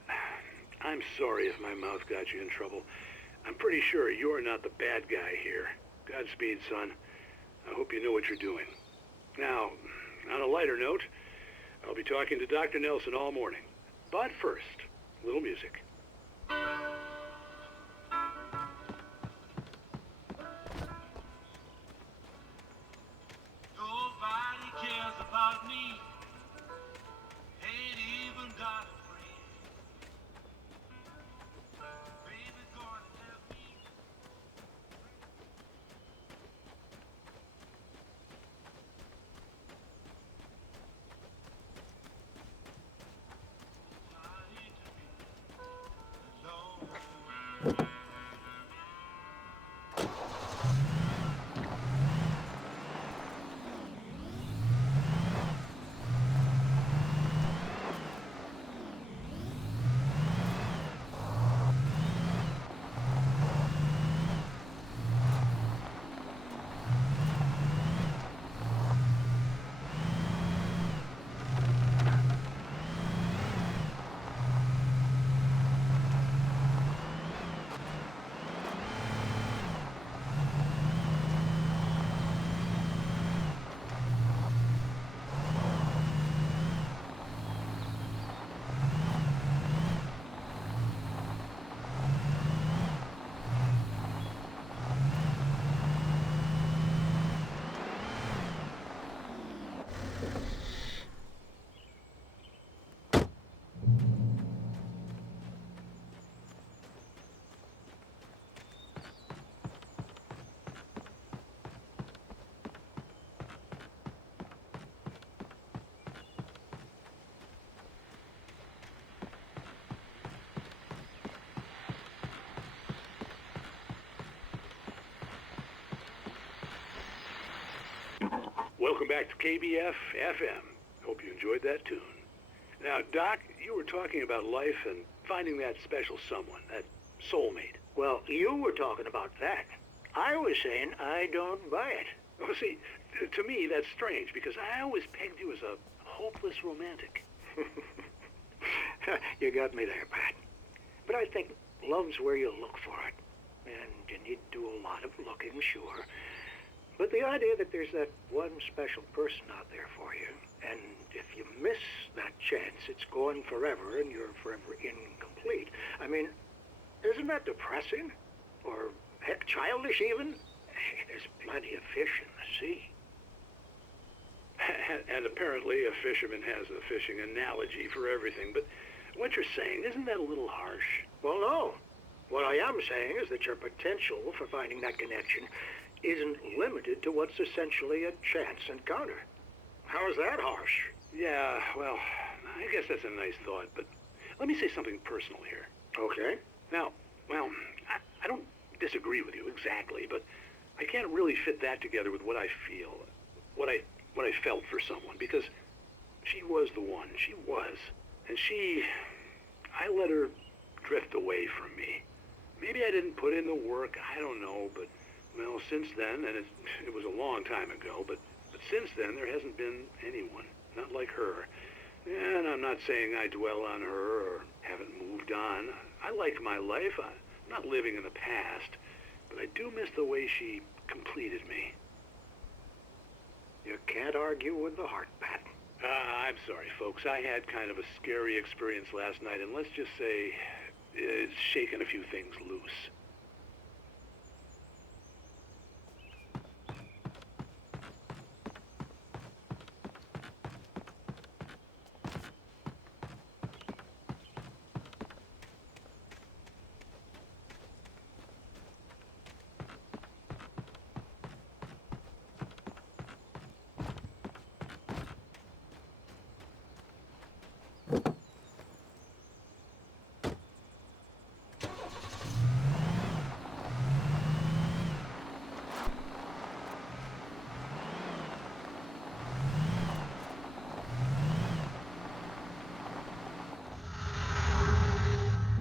I'm sorry if my mouth got you in trouble. I'm pretty sure you're not the bad guy here. Godspeed, son. I hope you know what you're doing. Now, on a lighter note, I'll be talking to Dr. Nelson all morning. But first, a little music. Nobody cares about me. Ain't even got a friend. Baby gonna left me. Oh, I hate to be alone. welcome back to KBF FM. Hope you enjoyed that tune. Now, Doc, you were talking about life and finding that special someone, that soulmate. Well, you were talking about that. I was saying I don't buy it. Well, see, to me, that's strange, because I always pegged you as a hopeless romantic. You got me there, Pat. But I think love's where you look for it. And you need to do a lot of looking, sure. But the idea that there's that one special person out there for you, and if you miss that chance, it's gone forever and you're forever incomplete. I mean, isn't that depressing? Or, heck, childish even? There's plenty of fish in the sea. And apparently a fisherman has a fishing analogy for everything, but what you're saying, isn't that a little harsh? Well, no. What I am saying is that your potential for finding that connection isn't limited to what's essentially a chance encounter. How is that harsh? Yeah, well, I guess that's a nice thought, but let me say something personal here. Okay. Now, well, I don't disagree with you exactly, but I can't really fit that together with what I feel, what I felt for someone, because she was the one. She was. And I let her drift away from me. Maybe I didn't put in the work, I don't know, but, well, since then, and it was a long time ago, but since then, there hasn't been anyone, not like her. And I'm not saying I dwell on her or haven't moved on. I like my life. I'm not living in the past, but I do miss the way she completed me. You can't argue with the heart, Pat. I'm sorry, folks. I had kind of a scary experience last night, and let's just say it's shaken a few things loose.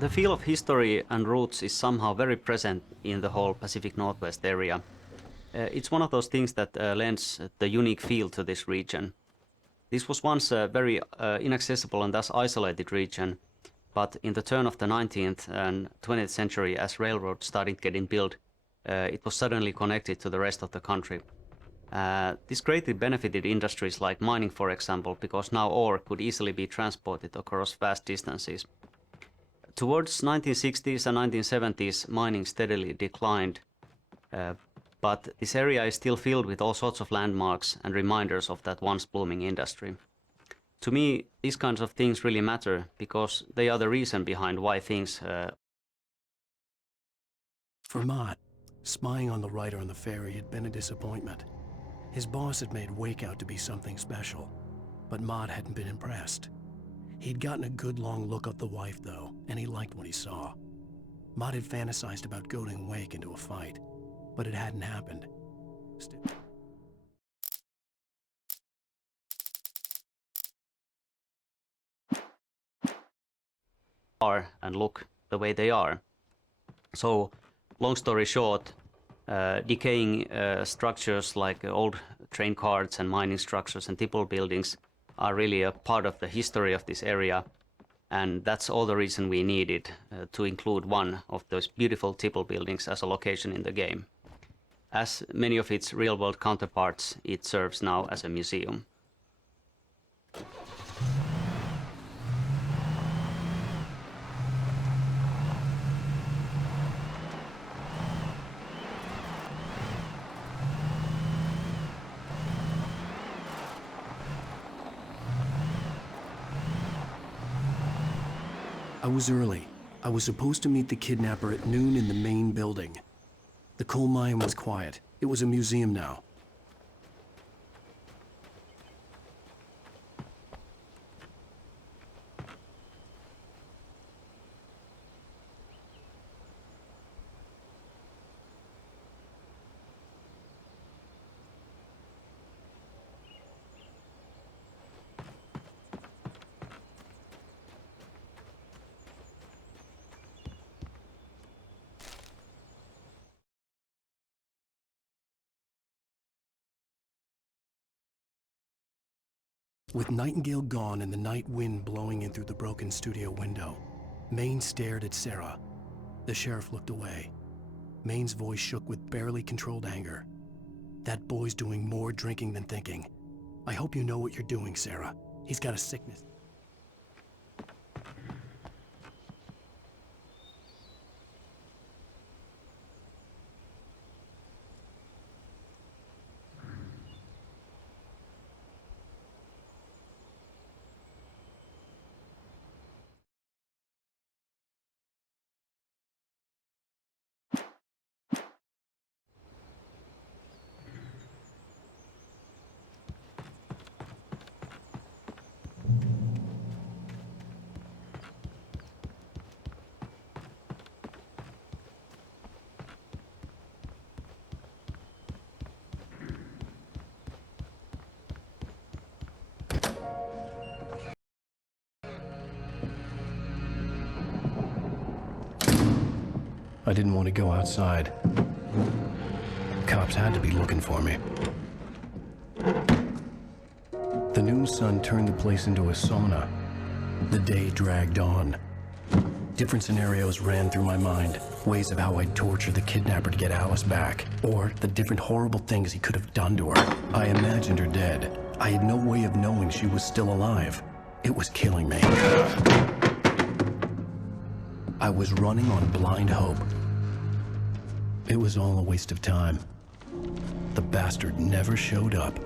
The feel of history and roots is somehow very present in the whole Pacific Northwest area. It's one of those things that lends the unique feel to this region. This was once a very inaccessible and thus isolated region, but in the turn of the 19th and 20th century, as railroads started getting built, it was suddenly connected to the rest of the country. This greatly benefited industries like mining, for example, because now ore could easily be transported across vast distances. Towards 1960s and 1970s, mining steadily declined, but this area is still filled with all sorts of landmarks and reminders of that once blooming industry. To me, these kinds of things really matter because they are the reason behind why things... For Mott, spying on the writer on the ferry had been a disappointment. His boss had made Wake out to be something special, but Mott hadn't been impressed. He'd gotten a good long look at the wife, though, and he liked what he saw. Mott had fantasized about goading Wake into a fight, but it hadn't happened. And look the way they are. So, long story short, decaying structures like old train carts and mining structures and tipple buildings are really a part of the history of this area, and that's all the reason we needed to include one of those beautiful tipple buildings as a location in the game. As many of its real-world counterparts, it serves now as a museum. I was early. I was supposed to meet the kidnapper at noon in the main building. The coal mine was quiet. It was a museum now. With Nightingale gone and the night wind blowing in through the broken studio window, Payne stared at Sarah. The sheriff looked away. Payne's voice shook with barely controlled anger. That boy's doing more drinking than thinking. I hope you know what you're doing, Sarah. He's got a sickness. I didn't want to go outside. Cops had to be looking for me. The noon sun turned the place into a sauna. The day dragged on. Different scenarios ran through my mind. Ways of how I'd torture the kidnapper to get Alice back. Or the different horrible things he could have done to her. I imagined her dead. I had no way of knowing she was still alive. It was killing me. I was running on blind hope. It was all a waste of time. The bastard never showed up.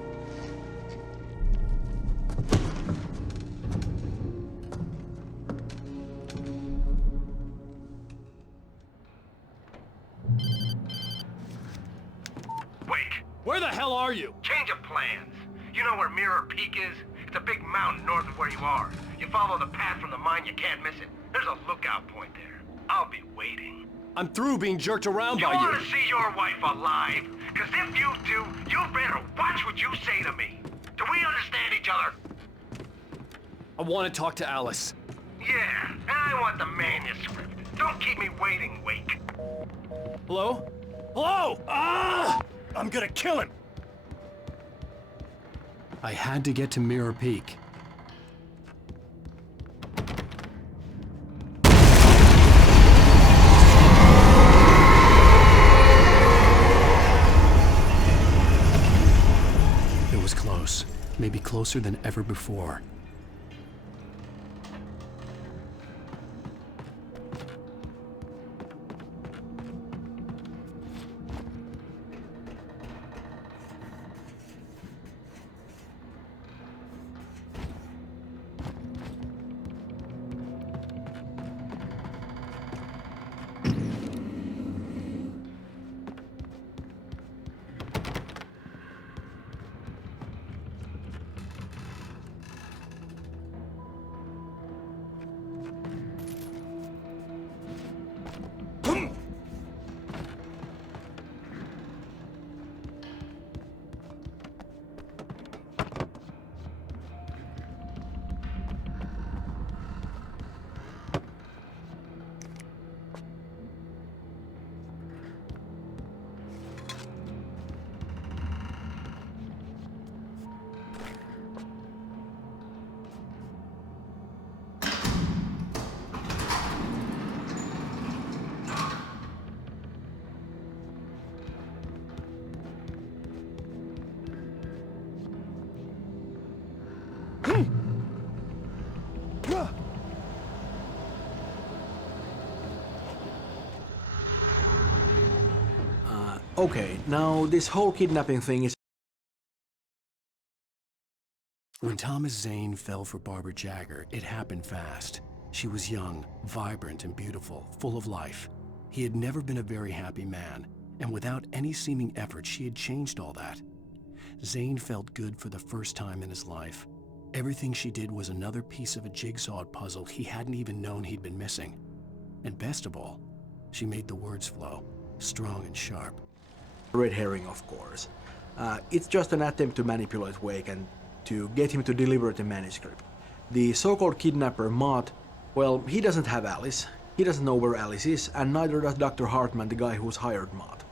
Wake! Where the hell are you? Change of plans. You know where Mirror Peak is? It's a big mountain north of where you are. You follow the path from the mine, you can't miss it. There's a lookout point there. I'll be waiting. I'm through being jerked around by you. You want to see your wife alive? Because if you do, you better watch what you say to me. Do we understand each other? I want to talk to Alice. Yeah, and I want the manuscript. Don't keep me waiting, Wake. Hello? Hello! Ah! I'm gonna kill him! I had to get to Mirror Peak. It was close, maybe closer than ever before. Okay, now this whole kidnapping thing is... When Thomas Zane fell for Barbara Jagger, it happened fast. She was young, vibrant, and beautiful, full of life. He had never been a very happy man, and without any seeming effort, she had changed all that. Zane felt good for the first time in his life. Everything she did was another piece of a jigsaw puzzle he hadn't even known he'd been missing. And best of all, she made the words flow, strong and sharp. Red herring, of course. It's just an attempt to manipulate Wake and to get him to deliver the manuscript. The so-called kidnapper, Mott, well, he doesn't have Alice. He doesn't know where Alice is, and neither does Dr. Hartman, the guy who's hired Mott.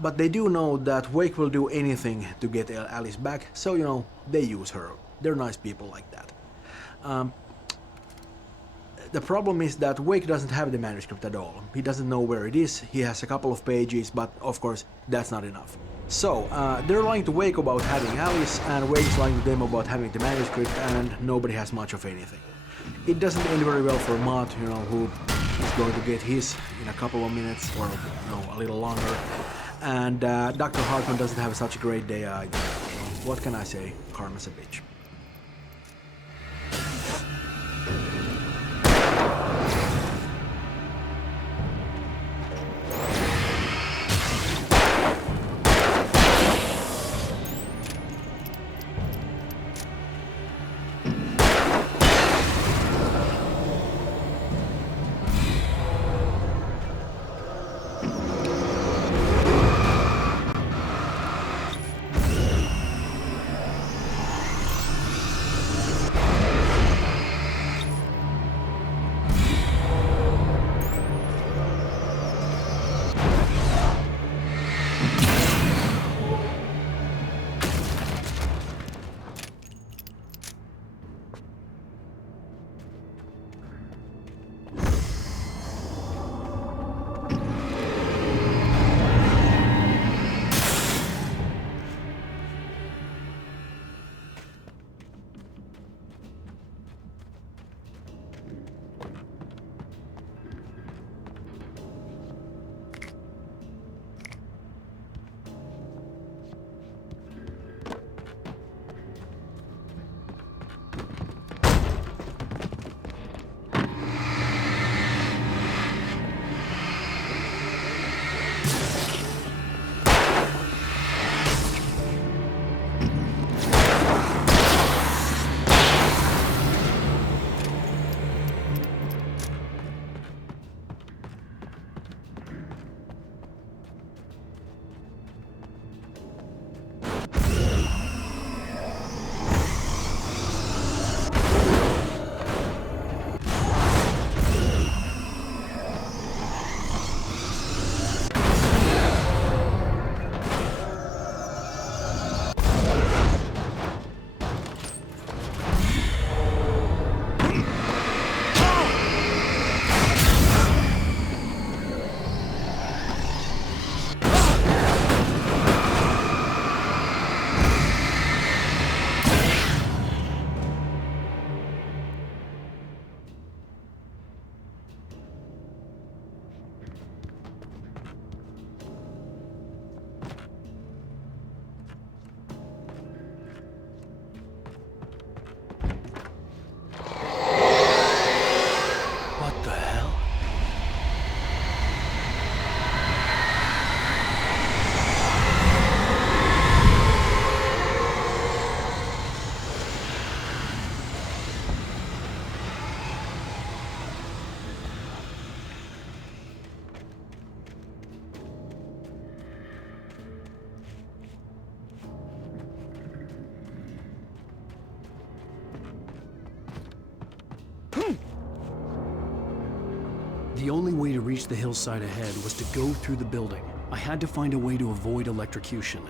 But they do know that Wake will do anything to get Alice back, so you know, they use her. They're nice people like that. The problem is that Wake doesn't have the manuscript at all. He doesn't know where it is, he has a couple of pages, but of course that's not enough. So, they're lying to Wake about having Alice, and Wake's lying to them about having the manuscript, and nobody has much of anything. It doesn't end very well for Mott, you know, who is going to get his in a couple of minutes, or you know, a little longer. And Dr. Hartman doesn't have such a great day either. So what can I say? Karma's a bitch. The only way to reach the hillside ahead was to go through the building. I had to find a way to avoid electrocution.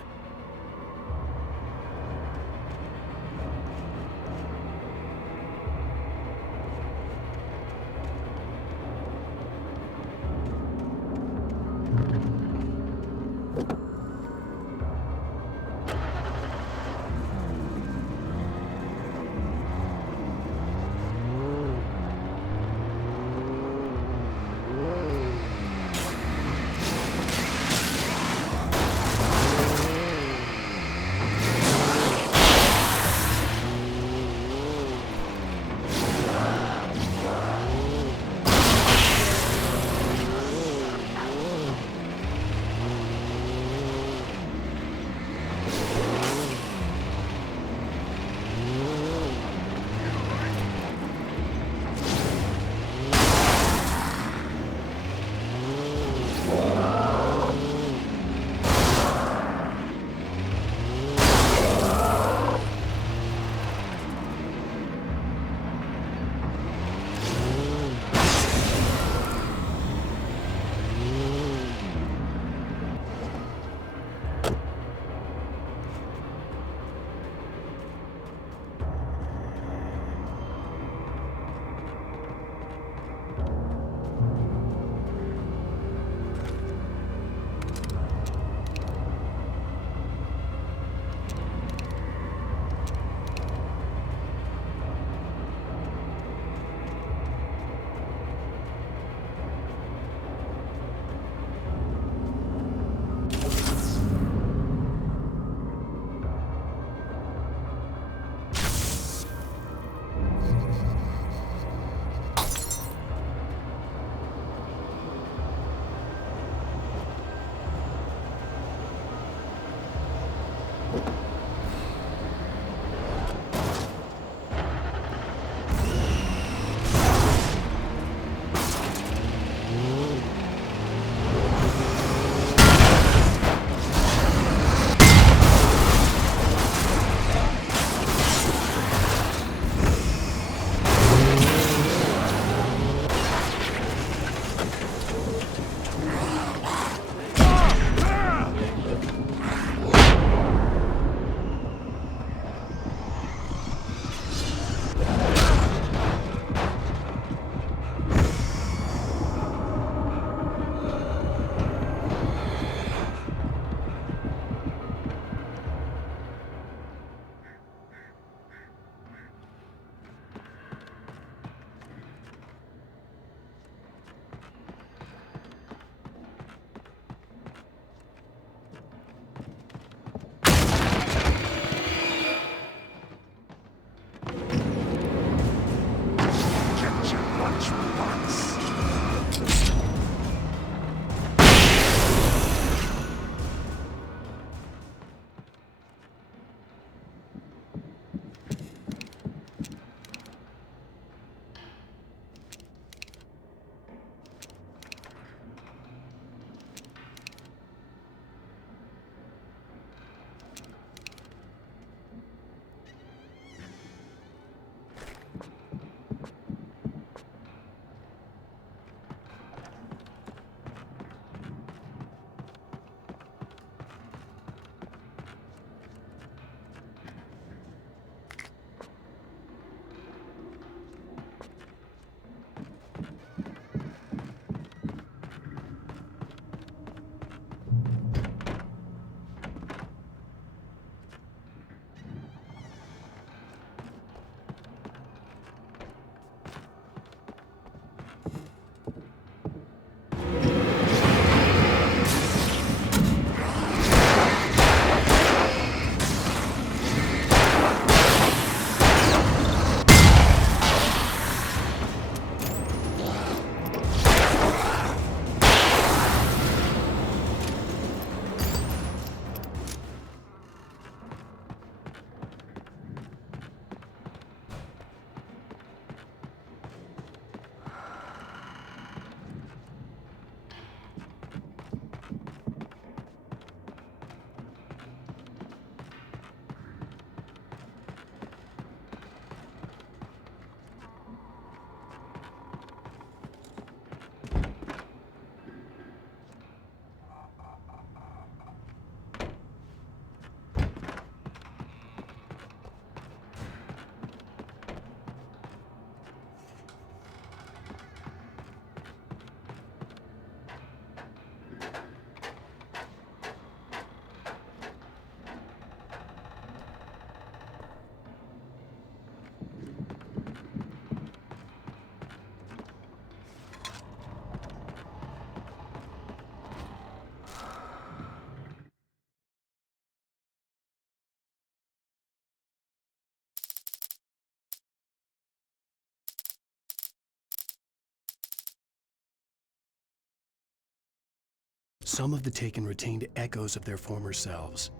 Some of the taken retained echoes of their former selves,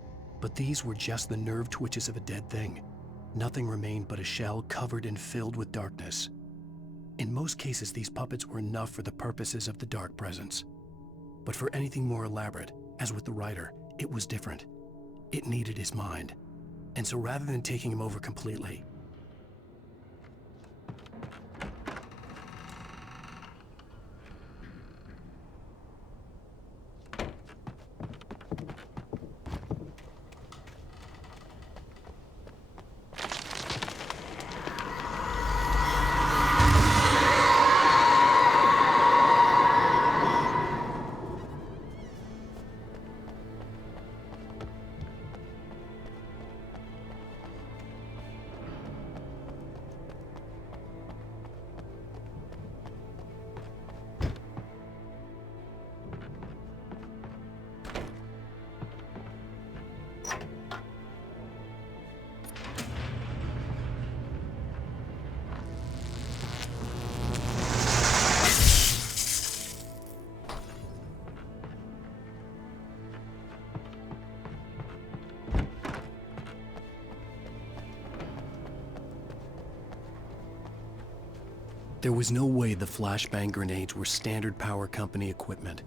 but these were just the nerve twitches of a dead thing. Nothing remained but a shell covered and filled with darkness. In most cases, these puppets were enough for the purposes of the dark presence. But for anything more elaborate, as with the writer, it was different. It needed his mind. And so rather than taking him over completely, there was no way the flashbang grenades were standard power company equipment.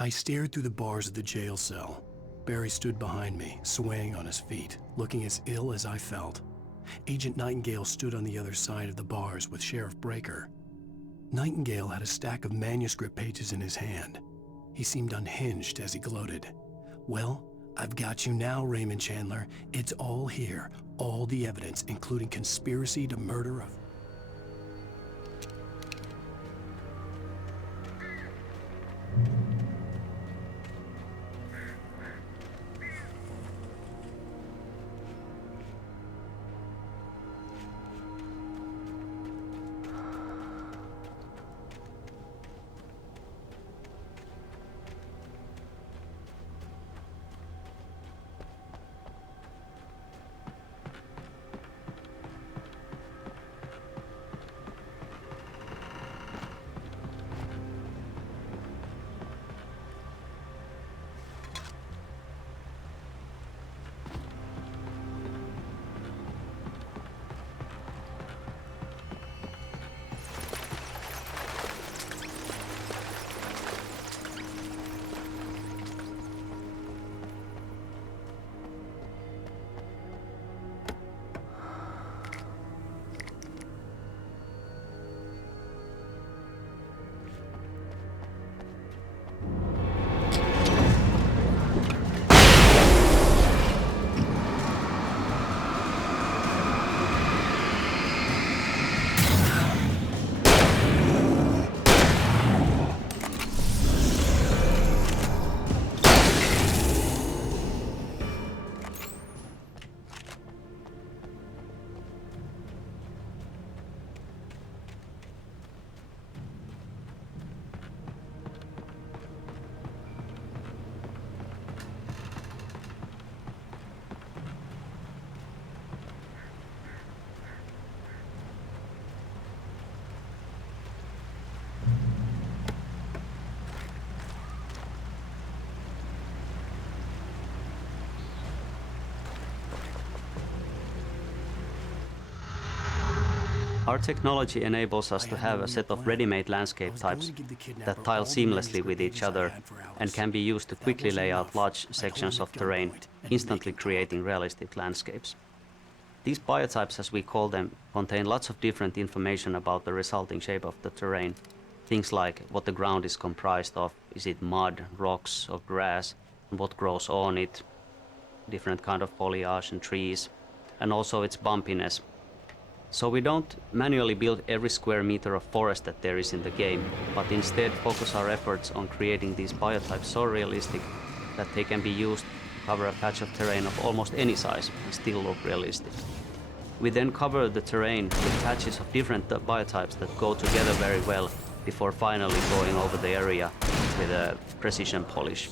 I stared through the bars of the jail cell. Barry stood behind me, swaying on his feet, looking as ill as I felt. Agent Nightingale stood on the other side of the bars with Sheriff Breaker. Nightingale had a stack of manuscript pages in his hand. He seemed unhinged as he gloated. Well, I've got you now, Raymond Chandler. It's all here. All the evidence, including conspiracy to murder of... Our technology enables us to have a set of ready-made landscape types that tile seamlessly with each other and can be used to quickly lay out large sections of terrain, instantly creating realistic landscapes. These biotypes, as we call them, contain lots of different information about the resulting shape of the terrain. Things like what the ground is comprised of, is it mud, rocks, or grass, and what grows on it, different kind of foliage and trees, and also its bumpiness. So we don't manually build every square meter of forest that there is in the game, but instead focus our efforts on creating these biotypes so realistic that they can be used to cover a patch of terrain of almost any size and still look realistic. We then cover the terrain with patches of different biotypes that go together very well before finally going over the area with a precision polish.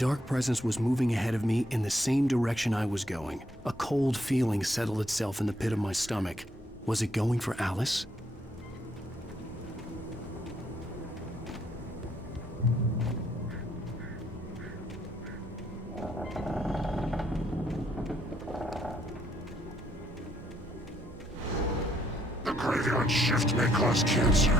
dark presence was moving ahead of me in the same direction I was going. A cold feeling settled itself in the pit of my stomach. Was it going for Alice? The graveyard shift may cause cancer.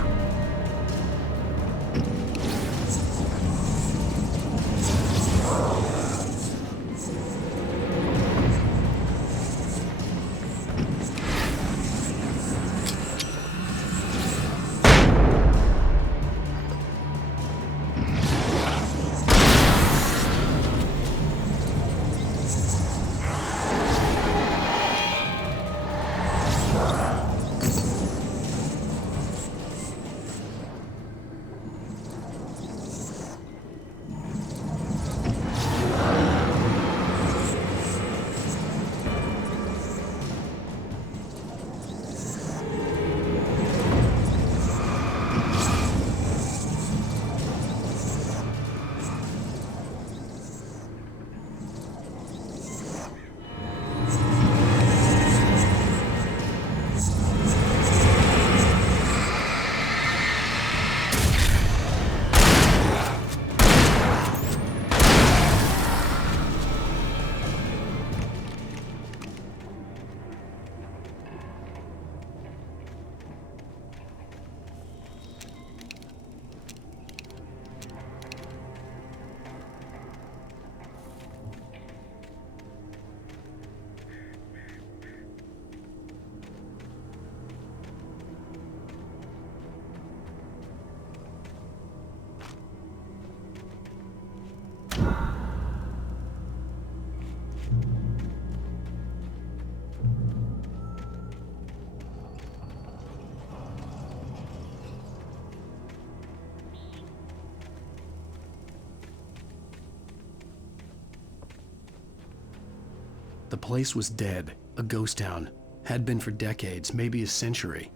The place was dead, a ghost town. Had been for decades, maybe a century.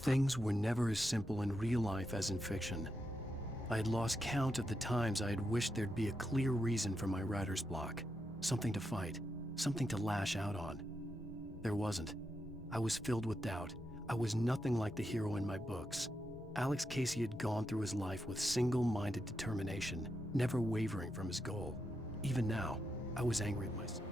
Things were never as simple in real life as in fiction. I had lost count of the times I had wished there'd be a clear reason for my writer's block. Something to fight, something to lash out on. There wasn't. I was filled with doubt. I was nothing like the hero in my books. Alex Casey had gone through his life with single-minded determination, never wavering from his goal. Even now, I was angry at myself.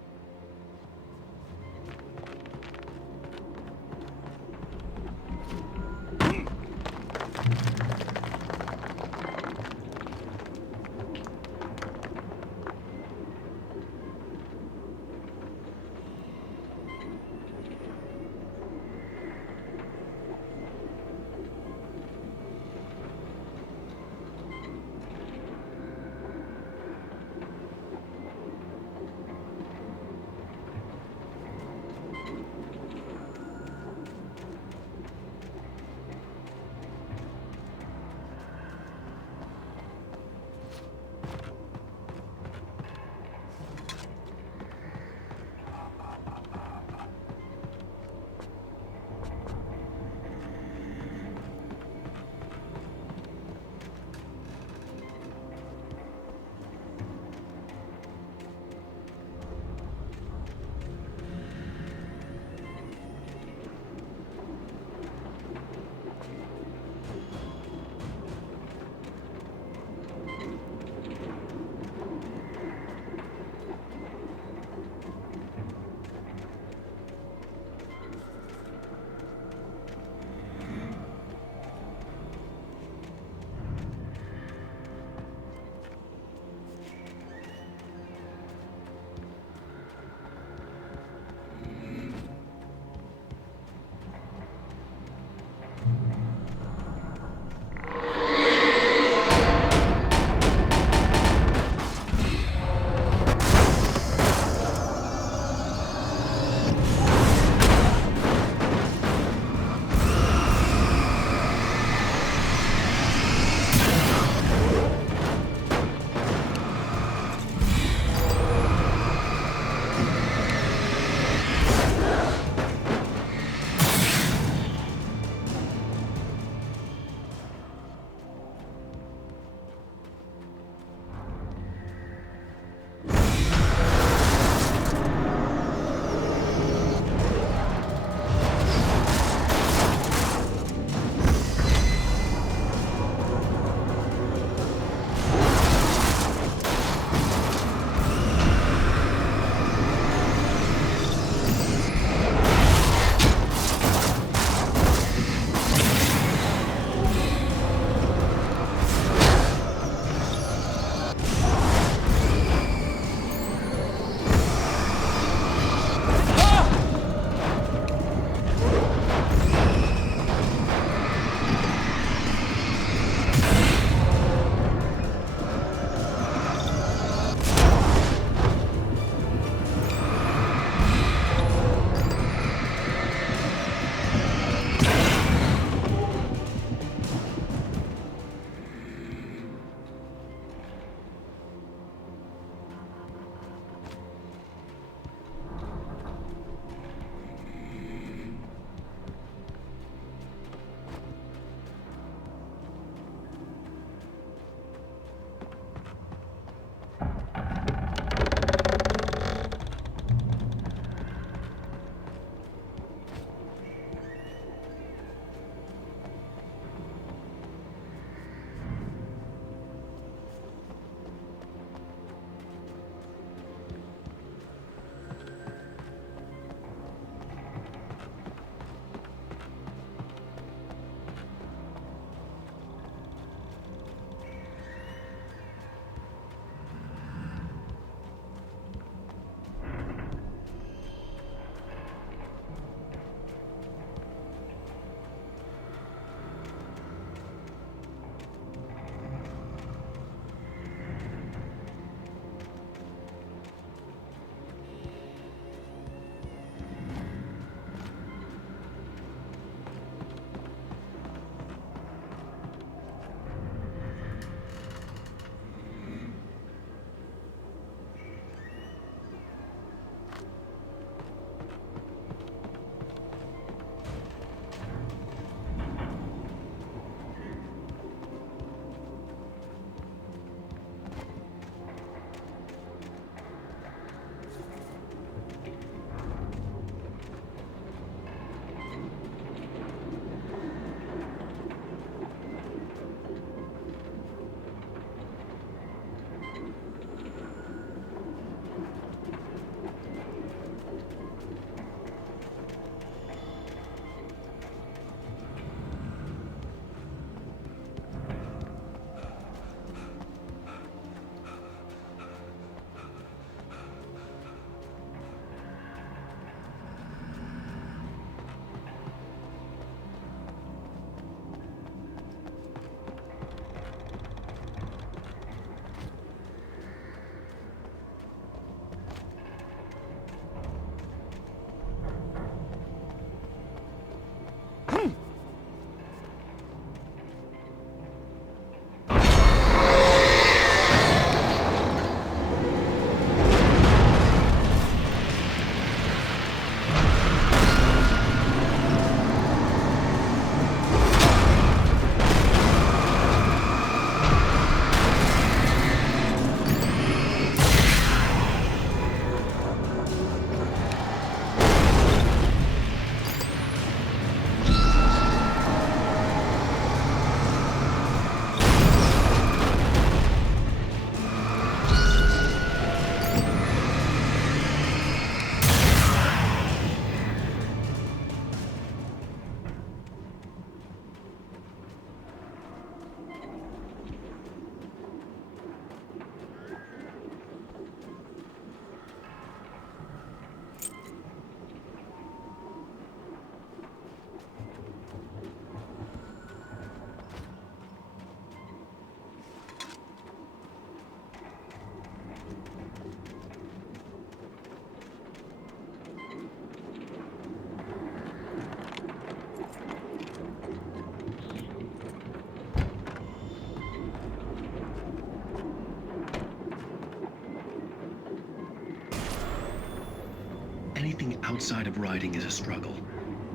side of writing is a struggle.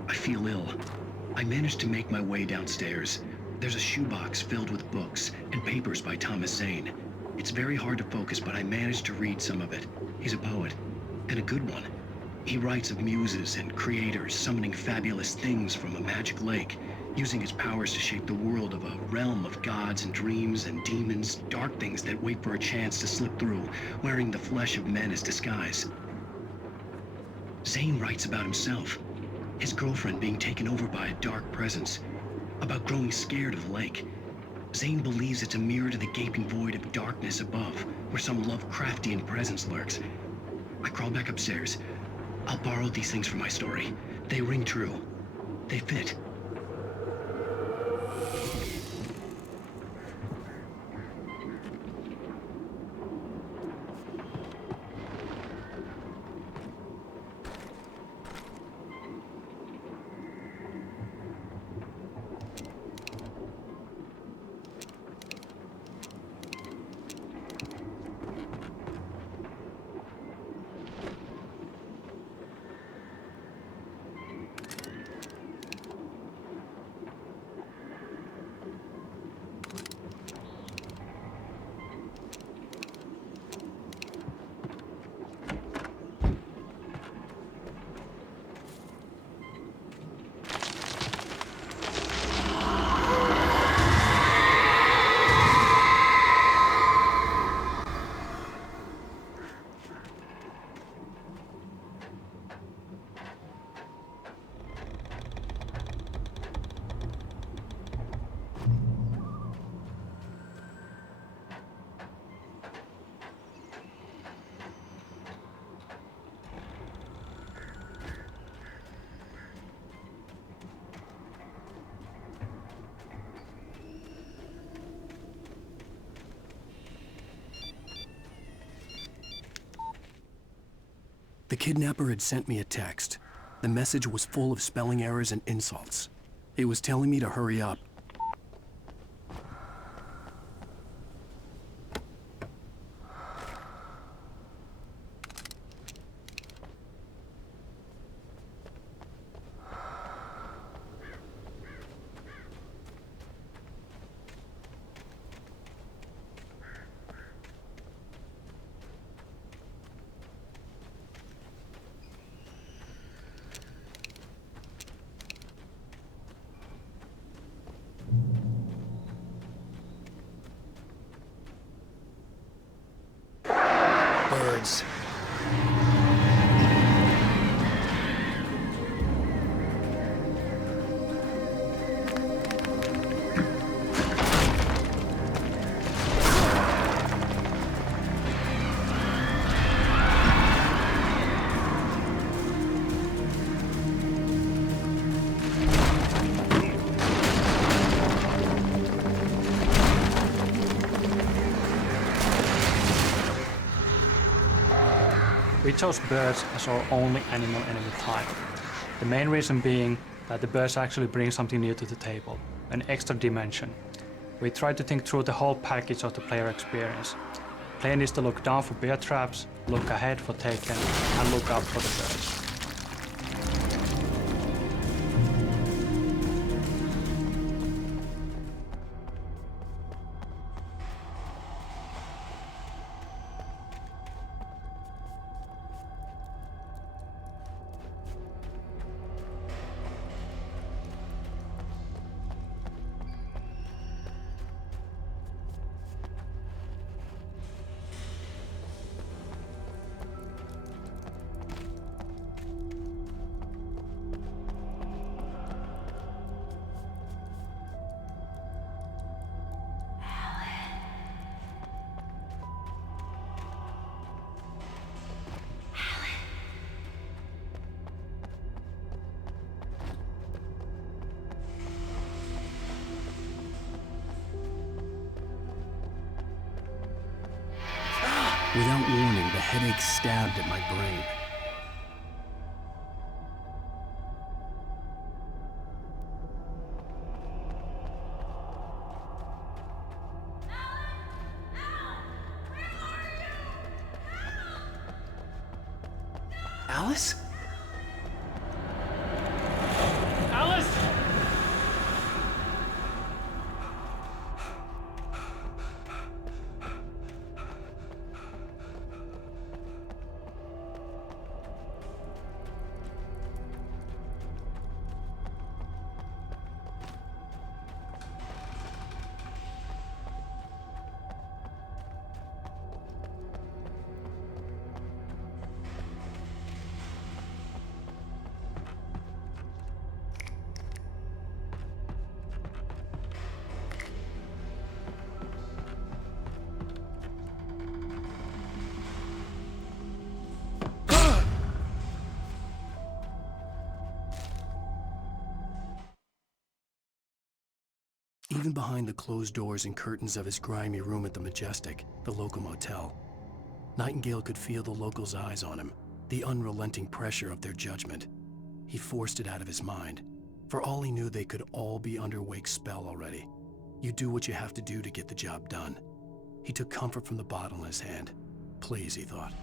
I feel ill. I managed to make my way downstairs. There's a shoebox filled with books and papers by Thomas Zane. It's very hard to focus, but I managed to read some of it. He's a poet, and a good one. He writes of muses and creators summoning fabulous things from a magic lake, using his powers to shape the world of a realm of gods and dreams and demons, dark things that wait for a chance to slip through, wearing the flesh of men as disguise. Zane writes about himself, his girlfriend being taken over by a dark presence, about growing scared of the lake. Zane believes it's a mirror to the gaping void of darkness above, where some Lovecraftian presence lurks. I crawl back upstairs. I'll borrow these things for my story. They ring true. They fit. The kidnapper had sent me a text. The message was full of spelling errors and insults. It was telling me to hurry up. Birds. We chose birds as our only animal enemy type. The main reason being that the birds actually bring something new to the table, an extra dimension. We tried to think through the whole package of the player experience. Player needs to look down for bear traps, look ahead for taken, and look up for the birds. Without warning, the headache stabbed at my brain. Alice? even behind the closed doors and curtains of his grimy room at the Majestic, the local motel. Nightingale could feel the locals' eyes on him, the unrelenting pressure of their judgment. He forced it out of his mind. For all he knew, they could all be under Wake's spell already. You do what you have to do to get the job done. He took comfort from the bottle in his hand. Please, he thought.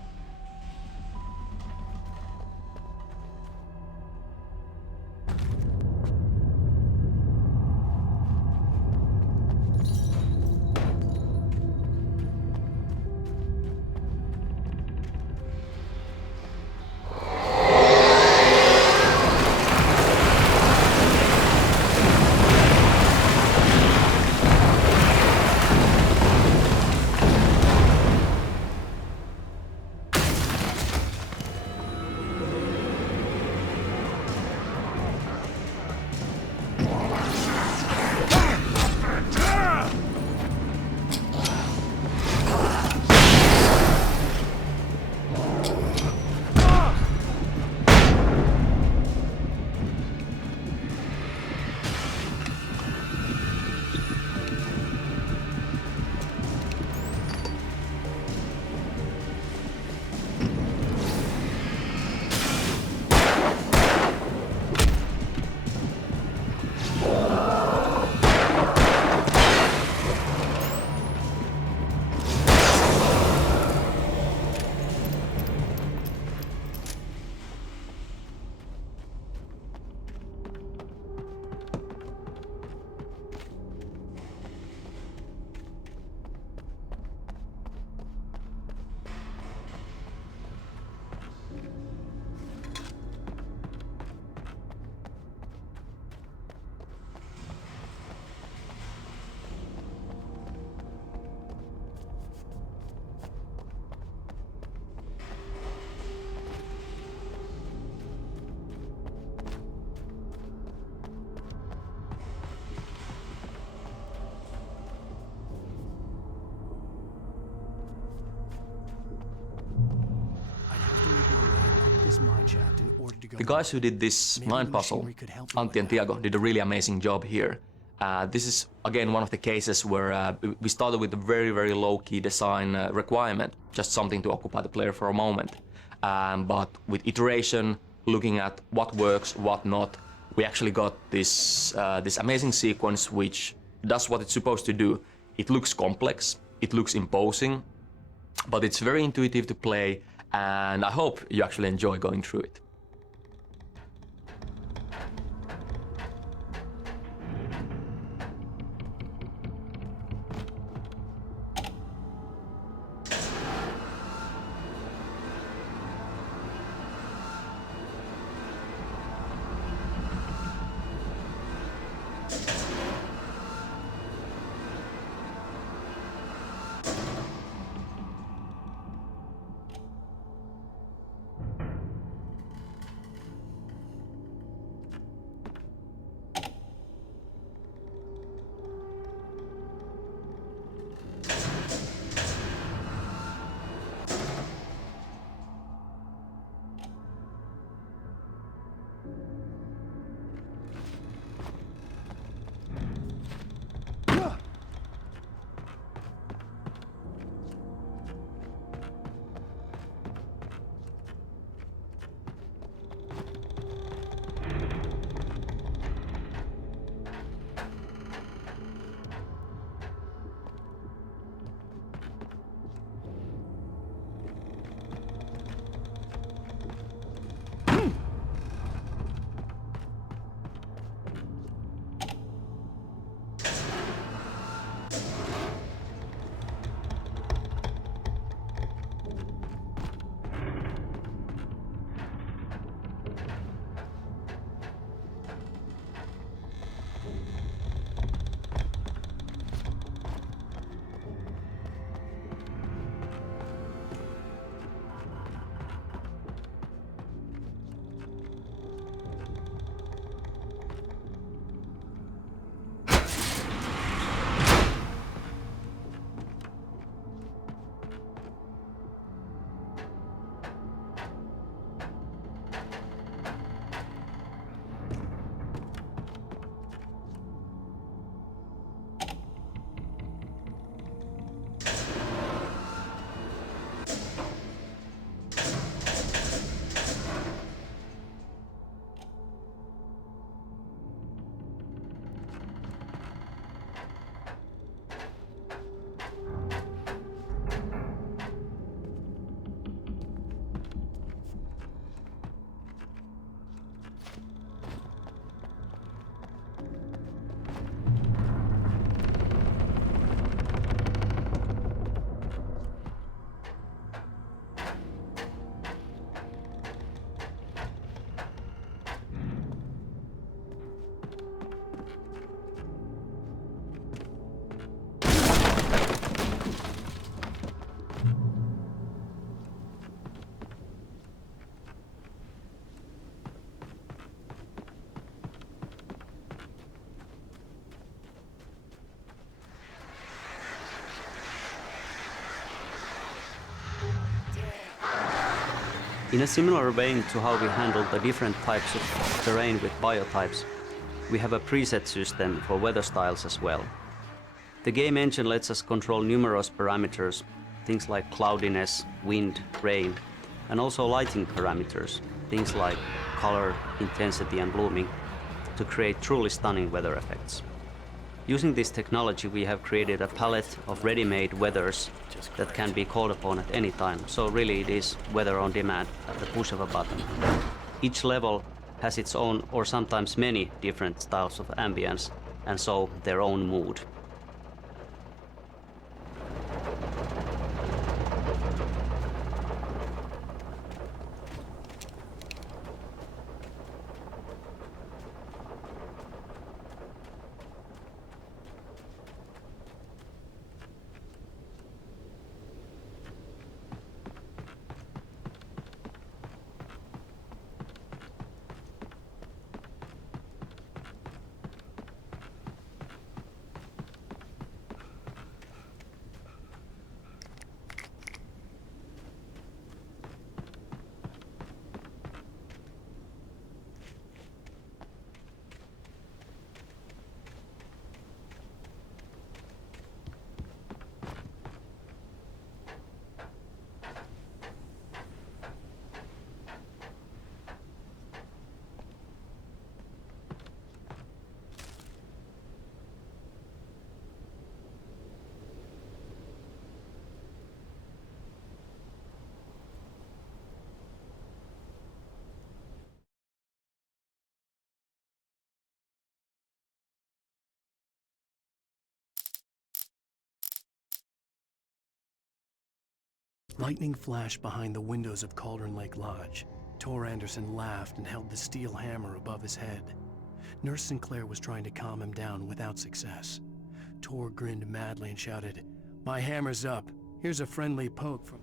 The guys who did this mind puzzle, Antti and Tiago, did a really amazing job here. This is, again, one of the cases where we started with a very, very low-key design requirement, just something to occupy the player for a moment. But with iteration, looking at what works, what not, we actually got this, this amazing sequence which does what it's supposed to do. It looks complex, it looks imposing, but it's very intuitive to play, and I hope you actually enjoy going through it. In a similar vein to how we handle the different types of terrain with biotypes, we have a preset system for weather styles as well. The game engine lets us control numerous parameters, things like cloudiness, wind, rain, and also lighting parameters, things like color, intensity, and blooming, to create truly stunning weather effects. Using this technology, we have created a palette of ready-made weathers that can be called upon at any time, so really it is weather on demand at the push of a button. Each level has its own, or sometimes many, different styles of ambience, and so their own mood. Lightning flashed behind the windows of Cauldron Lake Lodge. Tor Anderson laughed and held the steel hammer above his head. Nurse Sinclair was trying to calm him down without success. Tor grinned madly and shouted, "My hammer's up. Here's a friendly poke from..."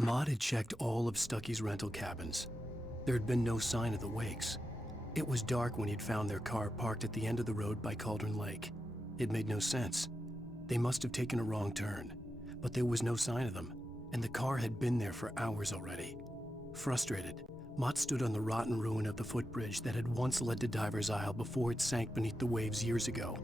Maud had checked all of Stucky's rental cabins. There had been no sign of the Wakes. It was dark when he'd found their car parked at the end of the road by Cauldron Lake. It made no sense. They must have taken a wrong turn, but there was no sign of them, and the car had been there for hours already. Frustrated, Mott stood on the rotten ruin of the footbridge that had once led to Diver's Isle before it sank beneath the waves years ago.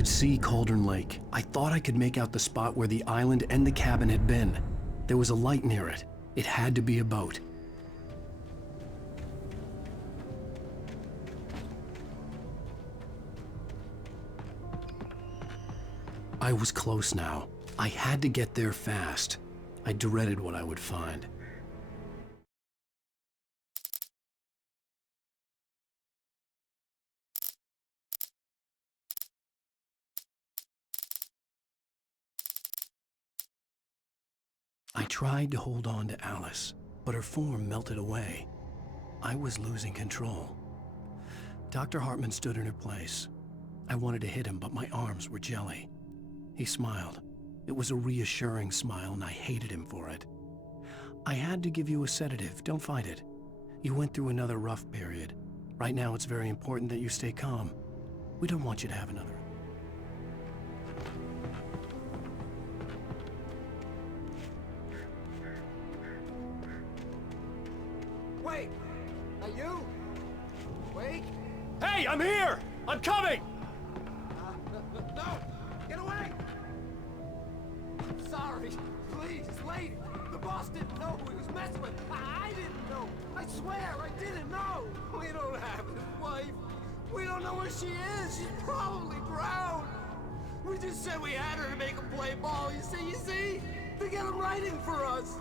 could see Cauldron Lake. I thought I could make out the spot where the island and the cabin had been. There was a light near it. It had to be a boat. I was close now. I had to get there fast. I dreaded what I would find. I tried to hold on to Alice, but her form melted away. I was losing control. Dr. Hartman stood in her place. I wanted to hit him, but my arms were jelly. He smiled. It was a reassuring smile, and I hated him for it. I had to give you a sedative. Don't fight it. You went through another rough period. Right now, it's very important that you stay calm. We don't want you to have another. Wait! Are you? Wait! Hey, I'm here! I'm coming! No! Get away! Sorry. Please, it's late. The boss didn't know who he was messing with. I didn't know. I swear, I didn't know. We don't have his wife. We don't know where she is. She's probably drowned. We just said we had her to make him play ball. You see? To get him writing for us.